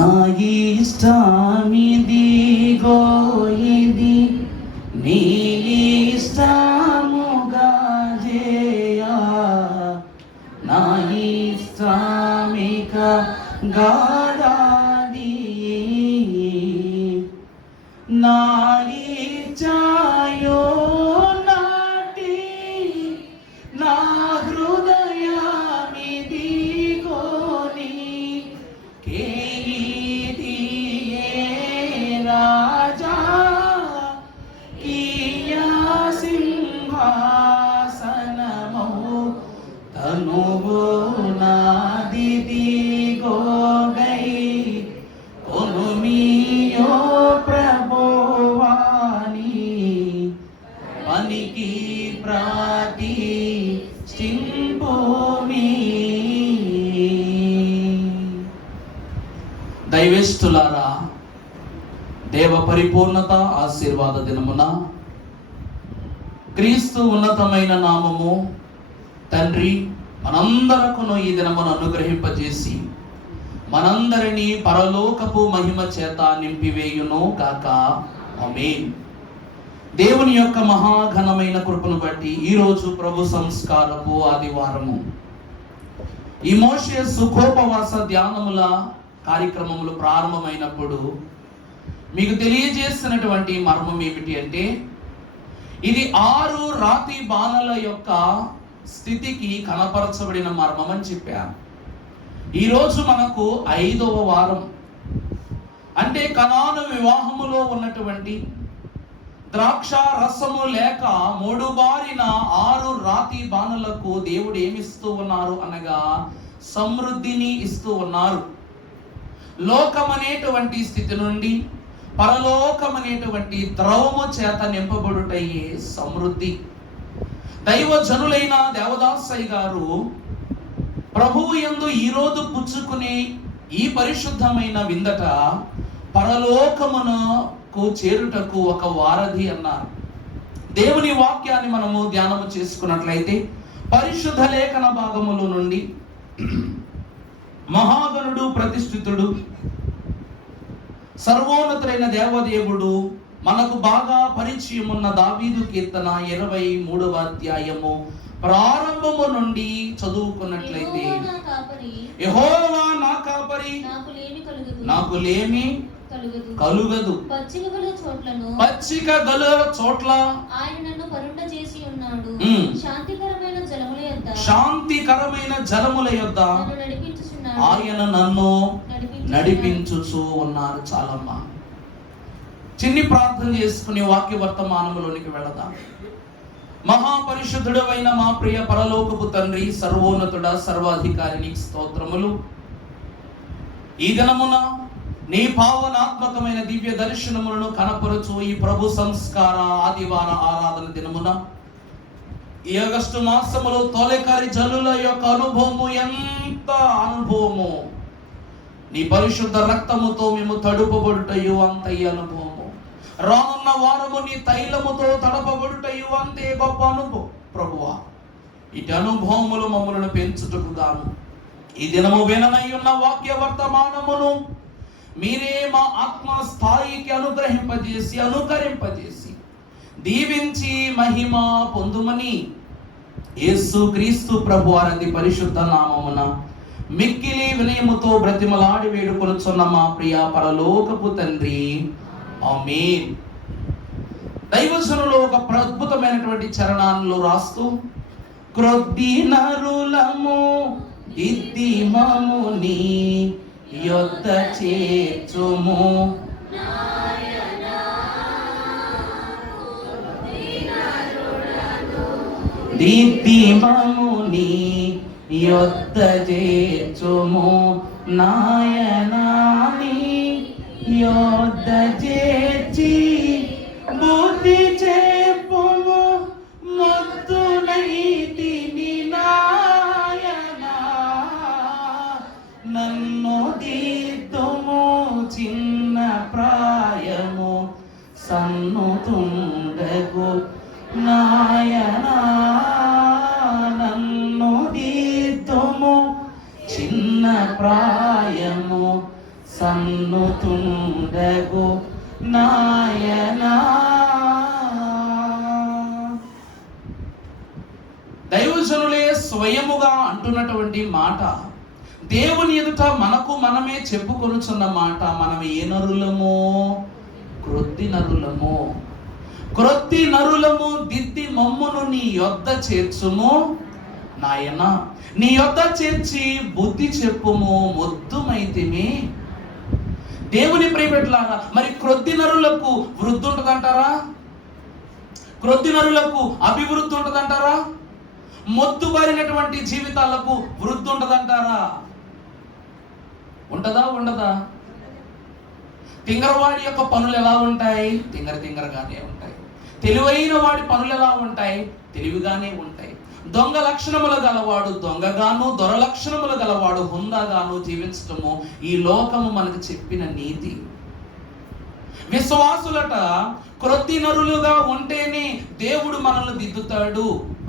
నా ఇష్టమిదిగో ఇది నీ ఇష్టముగా చేయా, నా ఇష్టమిక గాడాది నాడి చాయో నాటి నా హృదయమిదిగోని కేయిదియే రాజా కియా సింహాసనమో తనువు నాదిదిగో గై కొనుమియో ప్రభువాని పనికి ప్రతిష్ఠింపుమి. దైవేష్ఠులారా, దేవ పరిపూర్ణత ఆశీర్వాద దినమున క్రీస్తు ఉన్నతమైన నామము తండ్రి మనందరకును ఈ దినమును అనుగ్రహింపజేసి మనందరినీ పరలోకపు మహిమ చేత నింపివేయును గాక. ఆమేన్. దేవుని యొక్క మహాఘనమైన కృపను బట్టి ఈరోజు ప్రభు సంస్కారపు ఆదివారము ఈ మోషే సుఖోపవాస ధ్యానముల కార్యక్రమములు ప్రారంభమైనప్పుడు మీకు తెలియజేసినటువంటి మర్మం ఏమిటి అంటే, ఇది 6 రాతి బాణల యొక్క స్థితికి కనపరచబడిన మర్మం అని చెప్పాను. ఈరోజు మనకు 5వ వారం, అంటే కనాను వివాహములో ఉన్నటువంటి ద్రాక్ష రసము లేక 3 బారిన 6 రాతి బాణులకు దేవుడు ఏమిస్తూ ఉన్నారు అనగా సమృద్ధిని ఇస్తూ ఉన్నారు. లోకమనేటువంటి స్థితి నుండి పరలోకమనేటువంటి ద్రవము చేత నింపబడుటయే సమృద్ధి. దైవజనులైన దేవదాసయ్య గారు ప్రభువు యందు ఈరోజు పుచ్చుకునే ఈ పరిశుద్ధమైన విందట పరలోకమునకు చేరుటకు ఒక వారధి అన్నారు. దేవుని వాక్యాన్ని మనము ధ్యానము చేసుకున్నట్లయితే పరిశుద్ధ లేఖన భాగములో నుండి మహాగణుడు, ప్రతిష్ఠితుడు, సర్వోన్నతుడైన దేవదేవుడు, మనకు బాగా పరిచయం ఉన్న దావీదు కీర్తన 23వ అధ్యాయము ప్రారంభము నుండి చదువుకున్నట్లయితే, యెహోవా నా కాపరి, నాకు లేమి కలుగదు, పచ్చిక గల చోట్ల ఆయన నన్ను పరుండజేసి ఉన్నాడు, శాంతికరమైన జలముల యొద్ద ఆయన నన్ను నడిపించుచు ఉన్నారు. చాలమ్మా, చిన్ని ప్రార్థన చేసుకుని వాక్య వర్తమానములోనికి వెళదాం. మహాపరిశుద్ధుడు అయిన మా ప్రియ పరలోకపు తండ్రి, సర్వోన్నతుడ, సర్వాధికారి, స్తోత్రములు. ఈ దినమున నీ పావనాత్మకమైన దివ్య దర్శనములను కనపరచు ఈ ప్రభు సంస్కార ఆదివార ఆరాధన దినమున ఈ ఆగస్టు మాసములో తొలకరి జల్లుల యొక్క అనుభవము, ఎంత అనుభవము! నీ పరిశుద్ధ రక్తముతో మేము తడుపబడుటయు అంతయ్య అనుభవము. రానున్న వారము నీ తైలముతో తడపబడుటయు అంతే గొప్ప అనుభవం. ప్రభువా, ఇటు అనుభవములు మమ్మలను పెంచుటకు గాను ఈ దినము విననై ఉన్న వాక్య వర్తమానమును మీరే మా ఆత్మ స్థాయికి అనుకరింపజేసి దీవించి మహిమ పొందుమని యేసు క్రీస్తు ప్రభు వారి పరిశుద్ధ నామమున మిక్కిలి వినయముతో బ్రతిమలాడి వేడుకొనుచున్న మా ప్రియ పరలోకపు తండ్రి, ఆమేన్. దైవజనులు ఒక అద్భుతమైనటువంటి చరణాల్లో రాస్తూ, క్రొద్ది నరులము దిద్దిమము నీ యొద్ద చేర్చుము, దిద్దిమము నీ యొద్ద చేర్చుము, నాయనా నీ యొద్ద చేర్చి బుద్ధి చెప్పుము, మొద్దునైతిని నాయనా, నన్ను దిద్దుము చిన్న ప్రాయము సన్నుతుండగు నాయనా, నన్ను దిద్దుము చిన్న ప్రాయము సన్నుతుండగు మన్నుతుండగు నాయనా. దైవజనులే స్వయముగా అంటున్నటువంటి మాట, దేవుని ఎదుట మనకు మనమే చెప్పుకొనుచున్న మాట, మనం ఏ నరులము? క్రొత్తి నరులము. క్రొత్తి నరులము దిద్ది మమ్మును నీ యొద్ద చేర్చుము నాయన, నీ యొద్ద చేర్చి బుద్ధి చెప్పుము మొద్దుమైతిమి. దేవుని ప్రియబిడ్డలారా, మరి క్రొత్తి నరులకు వృద్ధి ఉంటుందంటారా? క్రొత్తి నరులకు అభివృద్ధి ఉంటుందంటారా? మొద్దుబారినటువంటి జీవితాలకు వృద్ధి ఉంటుందంటారా? ఉంటదా ఉండదా? తింగరవాడి యొక్క పనులు ఎలా ఉంటాయి? తింగరగానే ఉంటాయి. తెలివైన వాడి పనులు ఎలా ఉంటాయి? తెలివిగానే ఉంటాయి. దొంగ లక్షణములు గలవాడు దొంగగాను, దొర లక్షణములు గలవాడు హుందాగాను జీవించటము ఈ లోకము మనకు చెప్పిన నీతి. విశ్వాసులట క్రొత్తి నరులుగా ఉంటేనే దేవుడు మనల్ని దిద్దుతాడు,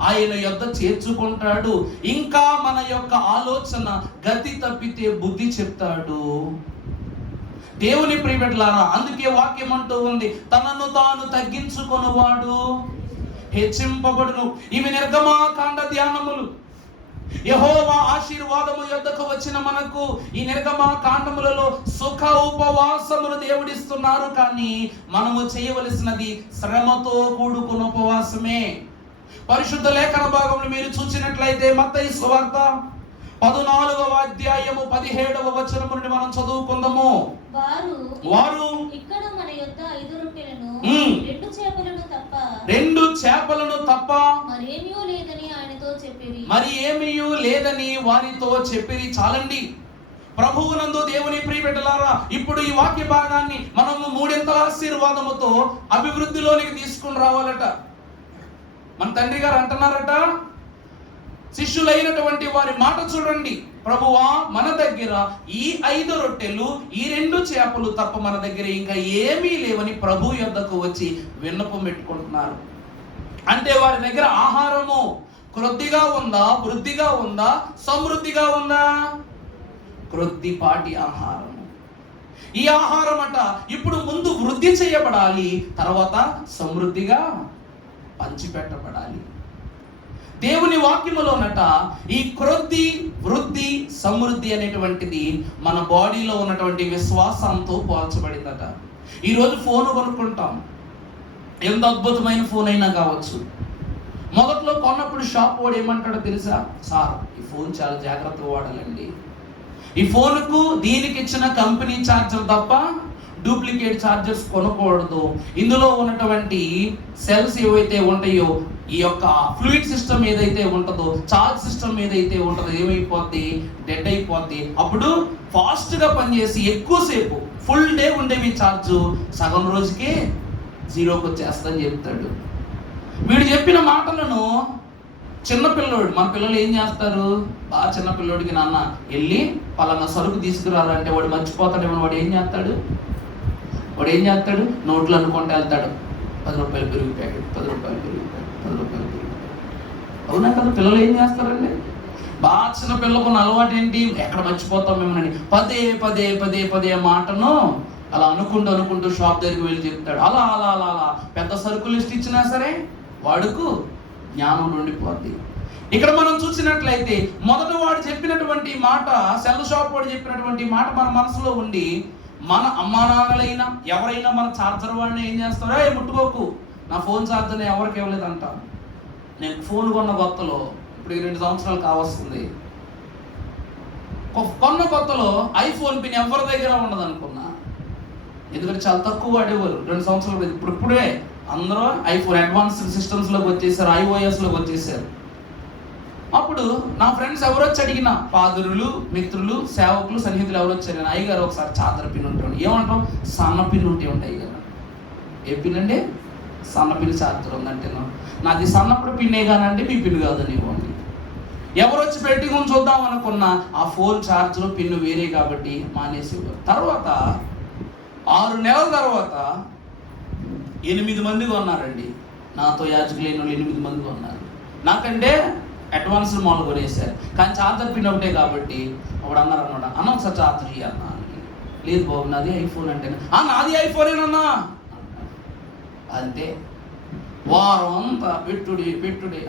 ఆయన యొద్ద చేర్చుకుంటాడు, ఇంకా మన యొక్క ఆలోచన గతి తప్పితే బుద్ధి చెప్తాడు. దేవుని ప్రియబిడ్డలారా, అందుకే వాక్యం అంటూ ఉంది, తనను తాను తగ్గించుకొనువాడు హెచ్చింపబడును. ఇవి నిర్గమాకాండ ధ్యానములు. యెహోవా ఆశీర్వాదము యొద్దకు వచ్చిన మనకు ఈ నిర్గమాకాండములలో సుఖ ఉపవాసములు దేవుడిస్తున్నారు, కానీ మనము చేయవలసినది శ్రమతో కూడుకున్న ఉపవాసమే. పరిశుద్ధ లేఖన భాగంలో మీరు చూసినట్లయితే మత్తయి సువార్త 14వ అధ్యాయము 17వ వచనము నుండి మనం చదువుకుందాము. వారు ఇక్కడ మన యొద్ద 5 రొట్టెలను 2 చేపలను తప్ప మరేమీ లేదని ఆయనతో చెప్పిరి. మరి ఏమీయూ లేదని వారితో చెప్పిరి. చాలండి. ప్రభువునందు దేవుని ప్రియబిడ్డలారా, ఇప్పుడు ఈ వాక్య భాగాన్ని మనము 3 ఆశీర్వాదముతో అభివృద్ధిలోనికి తీసుకుని రావాలట. మన తండ్రి గారు అంటున్నారట, శిష్యులైనటువంటి వారి మాట చూడండి, ప్రభువా మన దగ్గర ఈ 5 రొట్టెలు ఈ 2 చేపలు తప్ప మన దగ్గర ఇంకా ఏమీ లేవని ప్రభు యొద్దకు వచ్చి విన్నపం పెట్టుకుంటున్నారు. అంటే వారి దగ్గర ఆహారము క్రొద్దిగా ఉందా, వృద్ధిగా ఉందా, సమృద్ధిగా ఉందా? క్రొద్దిపాటి ఆహారం. ఈ ఆహారం అట ఇప్పుడు ముందు వృద్ధి చేయబడాలి, తర్వాత సమృద్ధిగా పంచిపెట్టబడాలి. దేవుని వాక్యములోనట ఈ క్రొద్ది, వృద్ధి, సమృద్ధి అనేటువంటిది మన బాడీలో ఉన్నటువంటి విశ్వాసంతో పోల్చబడిందట. ఈరోజు ఫోన్ కొనుక్కుంటాం, ఎంత అద్భుతమైన ఫోన్ అయినా కావచ్చు. మొదట్లో కొన్నప్పుడు షాప్ వాడు ఏమంటాడో తెలుసా? సార్, ఈ ఫోన్ చాలా జాగ్రత్తగా వాడాలండి, ఈ ఫోన్కు దీనికి ఇచ్చిన కంపెనీ ఛార్జర్ తప్ప డూప్లికేట్ ఛార్జర్స్ కొనకూడదు, ఇందులో ఉన్నటువంటి సెల్స్ ఏవైతే ఉంటాయో, ఈ యొక్క ఫ్లూయిడ్ సిస్టమ్ ఏదైతే ఉంటుందో, ఛార్జ్ సిస్టమ్ ఏదైతే ఉంటుందో ఏమైపోద్ది? డెడ్ అయిపోద్ది. అప్పుడు ఫాస్ట్గా పనిచేసి ఎక్కువసేపు ఫుల్ డే ఉండేవి ఛార్జ్ సగం రోజుకే జీరోకి వచ్చేస్తుందని చెప్తాడు. వీడు చెప్పిన మాటలను చిన్నపిల్లోడు, మన పిల్లలు ఏం చేస్తారు? బాగా చిన్నపిల్లోడికి నాన్న వెళ్ళి పలానా సరుకు తీసుకురారంటే వాడు మర్చిపోతాడేమో. వాడు ఏం చేస్తాడు? నోట్లు అనుకుంటూ వెళ్తాడు, 10 రూపాయలు పెరుగు ప్యాకెట్, 10 రూపాయలు పెరుగు ప్యాకెట్, 10 రూపాయలు పెరుగు ప్యాకెట్. అవునా కదా? పిల్లలు ఏం చేస్తారండి? బాగా చిన్న పిల్లకున్న అలవాటు ఏంటి? ఎక్కడ మర్చిపోతాం మేమని పదే మాటను అలా అనుకుంటూ షాప్ దగ్గరికి వెళ్ళి చెప్తాడు. అలా అలా అలా అలా పెద్ద సరుకు లిస్ట్ ఇచ్చినా సరే వాడుకు జ్ఞానం ఉండిపోద్ది. ఇక్కడ మనం చూసినట్లయితే మొదట వాడు చెప్పినటువంటి మాట, సెల్ షాప్ వాడు చెప్పినటువంటి మాట మన మనసులో ఉండి, మన అమ్మా నాన్నలైనా ఎవరైనా మన ఛార్జర్ వాడిని ఏం చేస్తారో, ముట్టుకోకు, నా ఫోన్ ఛార్జర్ని ఎవరికి ఇవ్వలేదంట. నేను ఫోన్ కొన్న కొత్తలో, ఇప్పుడు 2 సంవత్సరాలు కావస్తుంది, కొన్న కొత్తలో ఐఫోన్ పిన్ ఎవరి దగ్గర ఉండదు అనుకున్నా. ఎందుకంటే చాలా తక్కువ వాడేవారు 2 సంవత్సరాలు. ఇప్పుడే అందరూ ఐఫోన్ అడ్వాన్స్డ్ సిస్టమ్స్లోకి వచ్చేసారు, ఐఓఎస్లోకి వచ్చేసారు. అప్పుడు నా ఫ్రెండ్స్ ఎవరు వచ్చి అడిగినా, పాదురులు, మిత్రులు, సేవకులు, సన్నిహితులు ఎవరు వచ్చారు, నేను అయ్యగారు ఒకసారి చాదర పిన్ ఉంటాను. ఏమంటాం? సన్న పిన్ ఉంటాయి అయ్యగారు. ఏ పిన్ అండి? సన్న పిన్ చార్జర్ ఉందంటే నాది సన్నప్పుడు పిన్నే కానండి, మీ పిన్ కాదని ఇవ్వండి. ఎవరు వచ్చి పెట్టుకుని చూద్దాం అనుకున్నా ఆ ఫోన్ ఛార్జర్ పిన్ను వేరే కాబట్టి మానేసేవారు. తర్వాత 6 నెలల తర్వాత 8 మంది కొన్నారండి. నాతో యాజకులైన వాళ్ళు 8 మంది కొన్నారు. నాకంటే అడ్వాన్స్డ్ మోడల్ కొనేసారు, కానీ ఛార్జర్ పిన్ ఒకటే కాబట్టి అప్పుడు అన్నారు అన్నమాట, ఒకసారి ఛార్జర్ ఇవ్వన్నా అని. లేదు బాబు నాది ఐఫోన్ అంటే, నాది ఐఫోనేనన్నా అంతే. వారం అంతా పెట్టుడి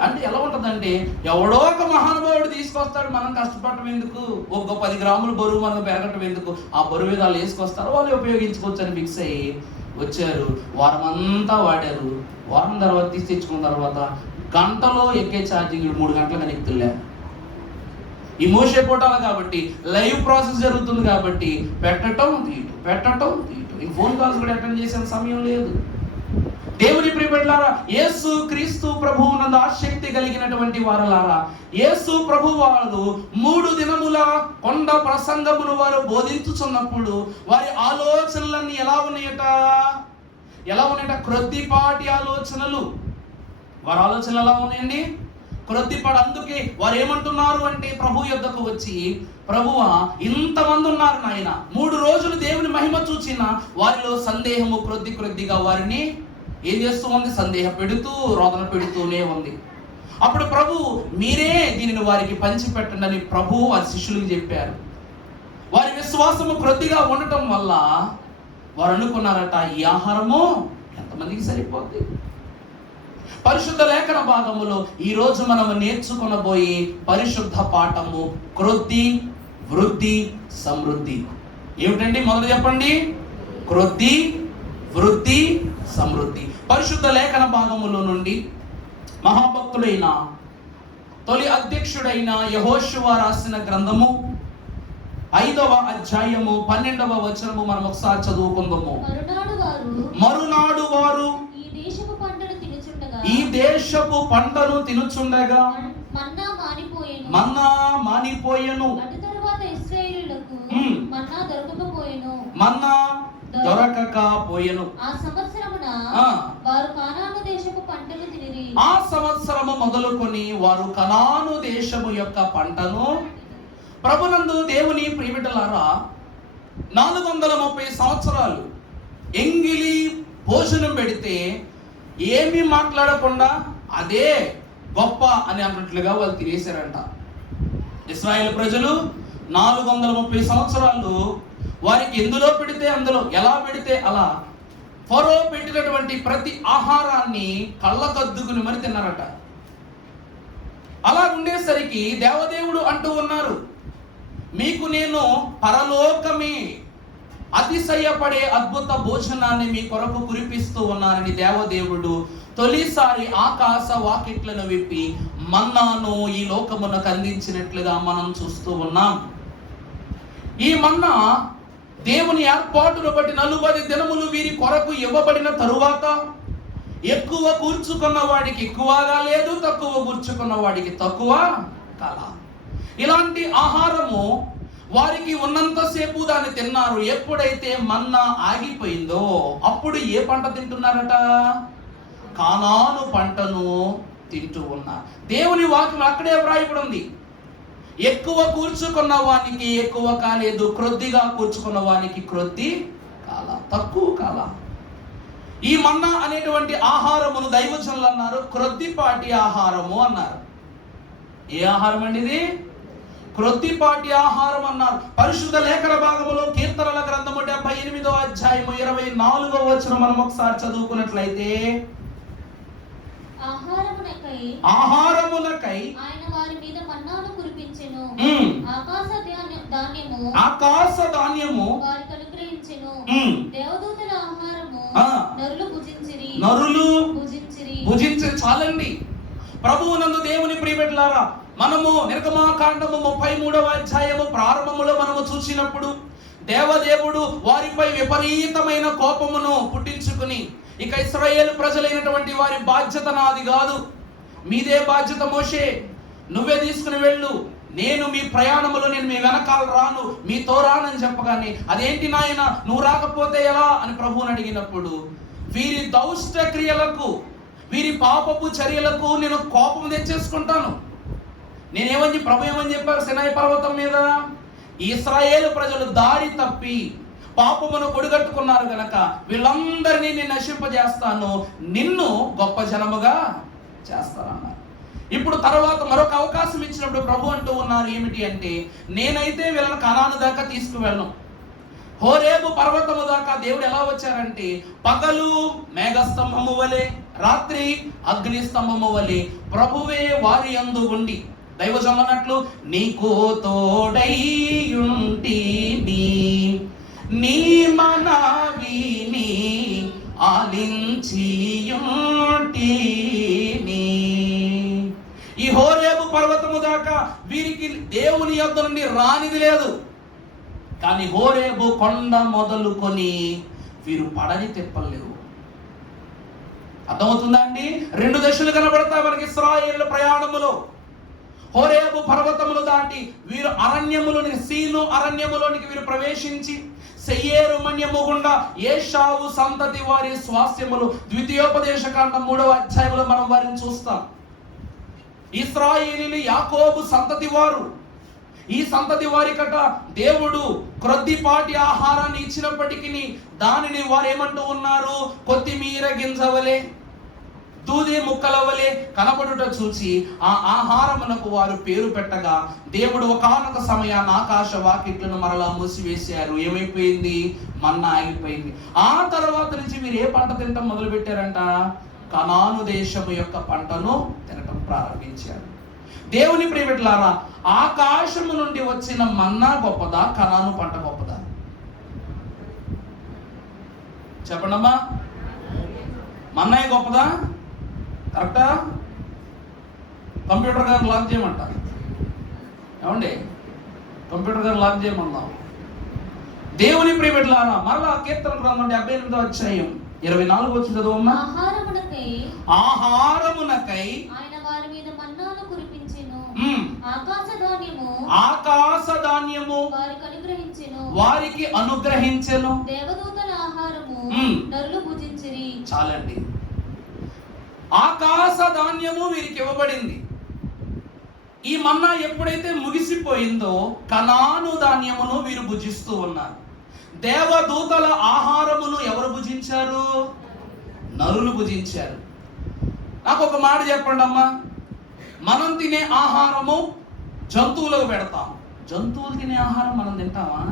అంటే ఎలా ఉంటుందంటే, ఎవడో ఒక మహానుభావుడు తీసుకొస్తాడు, మనం కష్టపడటం ఎందుకు, ఒక 10 గ్రాముల బరువు మనం పెరగటం ఎందుకు, ఆ బరువు వాళ్ళు వేసుకొస్తారు, వాళ్ళు ఉపయోగించుకోవచ్చు అని ఫిక్స్ అయ్యి వచ్చారు. వారం అంతా వాడారు. వారం తర్వాత తీసి తెచ్చుకున్న తర్వాత గంటలో ఎక్కే ఛార్జింగ్ 3 గంటలకు ఎక్కుతులే. ఈ మోసే పోటాలు కాబట్టి లైవ్ ప్రాసెస్ జరుగుతుంది కాబట్టి పెట్టటం తీయటం ఈ ఫోన్ కాల్స్ కూడా అటెండ్ చేసే సమయం లేదు. దేవుని ప్రియబిడ్డలారా, యేసు క్రీస్తు ప్రభువు నందు ఆసక్తి కలిగినటువంటి వారలారా, యేసు ప్రభు వారు 3 దినముల కొండ ప్రసంగమును వారు బోధించుచున్నప్పుడు వారి ఆలోచనలన్నీ ఎలా ఉన్నాయట? క్రొద్దిపాటి ఆలోచనలు. వారి ఆలోచనలు ఎలా ఉన్నాయండి? క్రొద్దిపాటు. అందుకే వారు ఏమంటున్నారు అంటే, ప్రభు యొద్దకు వచ్చి, ప్రభువా ఇంతమంది ఉన్నారు నాయన, 3 రోజులు దేవుని మహిమ చూచిన వారిలో సందేహము క్రొద్దిగా వారిని ఏం చేస్తూ ఉంది? సందేహ పెడుతూ రోదన పెడుతూనే ఉంది. అప్పుడు ప్రభు, మీరే దీనిని వారికి పంచిపెట్టండి అని ప్రభు వారి శిష్యులకు చెప్పారు. వారి విశ్వాసము క్రొద్దిగా ఉండటం వల్ల వారు అనుకున్నారట, ఈ ఆహారము ఎంతమందికి సరిపోద్ది? పరిశుద్ధ లేఖన భాగములో ఈరోజు మనము నేర్చుకొనబోయే పరిశుద్ధ పాఠము క్రొద్ది, వృద్ధి, సమృద్ధి. ఏమిటండి? మొదలు చెప్పండి. క్రొద్ది, వృద్ధి, సమృద్ధి. పరిశుద్ధ లేఖన భాగములో నుండి మహాభక్తుడైన తొలి అధ్యక్షుడైన యెహోషువ రాసిన గ్రంథము 5వ అధ్యాయము 12వ వచనము మనం ఒకసారి చదువుకుందాము. మరునాడు వారు ఈ దేశపు పంటను తినుచుండగా మన్నా మానిపోయెను. మన్నా దొరకకపోయెను. ఆ సంవత్సరము మొదలుకొని వారు కనాను దేశము యొక్క పంటను, ప్రభునందు దేవుని ప్రియబిడ్డలారా, 430 సంవత్సరాలు ఎంగిలి భోజనం పెడితే ఏమీ మాట్లాడకుండా అదే గొప్ప అని అన్నట్లుగా వాళ్ళు తినేశారంట. ఇశ్రాయేలు ప్రజలు 430 సంవత్సరాలు వారికి ఎందులో పెడితే అందులో, ఎలా పెడితే అలా ఫరో పెట్టినటువంటి ప్రతి ఆహారాన్ని కళ్ళకద్దుకుని మరి తిన్నారట. అలా ఉండేసరికి దేవదేవుడు అంటూ ఉన్నారు, మీకు నేను పరలోకమే అతిశయపడే అద్భుత భోజనాన్ని మీ కొరకు కురిపిస్తూ ఉన్నానని దేవదేవుడు తొలిసారి ఆకాశ వాకిట్లను విప్పి మన్నాను ఈ లోకమునకు అందించినట్లుగా మనం చూస్తూ ఉన్నాం. ఈ మన్నా దేవుని ఏర్పాటును బట్టి 40 దినములు వీరి కొరకు ఇవ్వబడిన తరువాత ఎక్కువ కూర్చుకున్న వాడికి ఎక్కువగా లేదు, తక్కువ కూర్చుకున్న వాడికి తక్కువ కాల. ఇలాంటి ఆహారము వారికి ఉన్నంతసేపు దాన్ని తిన్నారు. ఎప్పుడైతే మన్నా ఆగిపోయిందో అప్పుడు ఏ పంట తింటున్నారట? కానాను పంటను తింటూ ఉన్నారు. దేవుని వాక్యం అక్కడే వ్రాయబడి ఉంది. ఎక్కువ కూర్చుకున్న వానికి ఎక్కువ కాలేదు, క్రొద్దిగా కూర్చుకున్న వానికి క్రొద్ది కాల, తక్కువ కాల. ఈ మన్నా అనేటువంటి ఆహారమును దైవజనులు అన్నారు క్రొద్దిపాటి ఆహారము అన్నారు. ఏ ఆహారం అండి ఇది? క్రొద్దిపాటి ఆహారం అన్నారు. పరిశుద్ధ లేఖన భాగములో కీర్తనల గ్రంథము 78వ అధ్యాయము 24వ వచనం మనం ఒకసారి చదువుకున్నట్లయితే, ఆహారమునకై ఆయన వారి మీద మన్నాను కురిపించెను, ఆకాశ ధాన్యము వారికి అనుగ్రహించెను. దేవదూతల ఆహారము నరులు భుజించిరి. చాలండి. ప్రభువునందు దేవుని ప్రియబిడ్డలారా, మనము నిర్గమాకాండము 33వ అధ్యాయము ప్రారంభములో మనము చూసినప్పుడు దేవదేవుడు వారిపై విపరీతమైన కోపమును పుట్టించుకుని, ఇక ఇశ్రాయేలు ప్రజలైనటువంటి వారి బాధ్యత నాది కాదు, మీదే బాధ్యత మోషే, నువ్వే తీసుకుని వెళ్ళు, నేను మీ ప్రయాణములో నేను మీ వెనకాల రాను, మీతో రానని చెప్పగానే, అదేంటి నాయన నువ్వు రాకపోతే ఎలా అని ప్రభువుని అడిగినప్పుడు, వీరి దౌష్ట క్రియలకు, వీరి పాపపు చర్యలకు నేను కోపం తెచ్చేసుకుంటాను. ప్రభు ఏమని చెప్పారు సినాయి పర్వతం మీద? ఇశ్రాయేలు ప్రజలు దారి తప్పి పాపమును కొడిగట్టుకున్నారు గనక వీళ్ళందరినీ నేను నశింపజేస్తాను, నిన్ను గొప్ప జనముగా చేస్తానన్నారు. ఇప్పుడు తర్వాత మరొక అవకాశం ఇచ్చినప్పుడు ప్రభు అంటూ ఉన్నారు ఏమిటి అంటే, నేనైతే వీళ్ళని కనాను దాకా తీసుకువెళ్ళను, హోరేబు పర్వతము దాకా దేవుడు ఎలా వచ్చారంటే పగలు మేఘస్తంభము వలె, రాత్రి అగ్ని స్తంభము వలె ప్రభువే వారి యందు ఉండి, దైవజనం అన్నట్లు నీకు తోడై ఉంటిని, నీ మనవిని ఆలించియుంటిని. ఈ హోరేబు పర్వతము దాకా వీరికి దేవుని యొద్ద నుండి రానిది లేదు. కానీ హోరేబు కొండ మొదలుకొని వీరు పడని తెప్పలేవు. అర్థమవుతుందా అండి? రెండు దశలు కనబడతాయి మనకి ఇశ్రాయేలు ప్రయాణములో. హోరేబు పర్వతములు దాటి వీరు అరణ్యములోని, సీను అరణ్యములోనికి వీరు ప్రవేశించి సెయ్యేరు మన్యము గుండా ఏషావు సంతతి వారి స్వాస్థ్యములు, ద్వితీయోపదేశకాండం 3వ అధ్యాయంలో మనం వారిని చూస్తాం. ఇశ్రాయేలీయులు యాకోబు సంతతి వారు. ఈ సంతతి వారికట దేవుడు క్రొద్దిపాటి ఆహారాన్ని ఇచ్చినప్పటికీ దానిని వారు ఏమంటూ ఉన్నారు? కొత్తిమీర గింజవలే, దూది ముక్కల వలె కనబడుట చూచి ఆ ఆహారమునకు వారు పేరు పెట్టగా దేవుడు ఒకానొక సమయాన్ని ఆకాశ వాకిట్లను మరలా మూసివేశారు. ఏమైపోయింది? మన్నా ఆగిపోయింది. ఆ తర్వాత నుంచి మీరు ఏ పంట తినటం మొదలు పెట్టారంట? కనాను దేశము యొక్క పంటను తినటం ప్రారంభించారు. దేవుని ప్రియబిడ్డలారా, ఆకాశము నుండి వచ్చిన మన్నా గొప్పదా, కనాను పంట గొప్పదా? చెప్పండమ్మా. మన్నాయి గొప్పదా? కరెక్టా? కంప్యూటర్ గారు లాక్ చేయమంటారు. ఏమండి? కంప్యూటర్ గారు లాక్ చేయమన్నాం. దేవుని ప్రియబిడ్డలారా, మరలా కీర్తన గ్రంథం 78వ అధ్యాయం 24 వచ్చి చదువమ్మా. ఆహారమునకై ఆయన వారి మీద మన్నాను కురిపించెను, ఆకాశ ధాన్యము వారికి అనుగ్రహించెను, దేవదూతల ఆహారము నరులు భుజించిరి. చాలండి. ఆకాశ ధాన్యము వీరికి ఇవ్వబడింది. ఈ మన్నా ఎప్పుడైతే ముగిసిపోయిందో కనాను ధాన్యమును వీరు భుజిస్తూ ఉన్నారు. దేవదూతల ఆహారమును ఎవరు భుజించారు? నరులు భుజించారు. నాకు ఒక మాట చెప్పండి అమ్మా. మనం తినే ఆహారము జంతువులకు పెడతాం. జంతువులు తినే ఆహారం మనం తింటామా?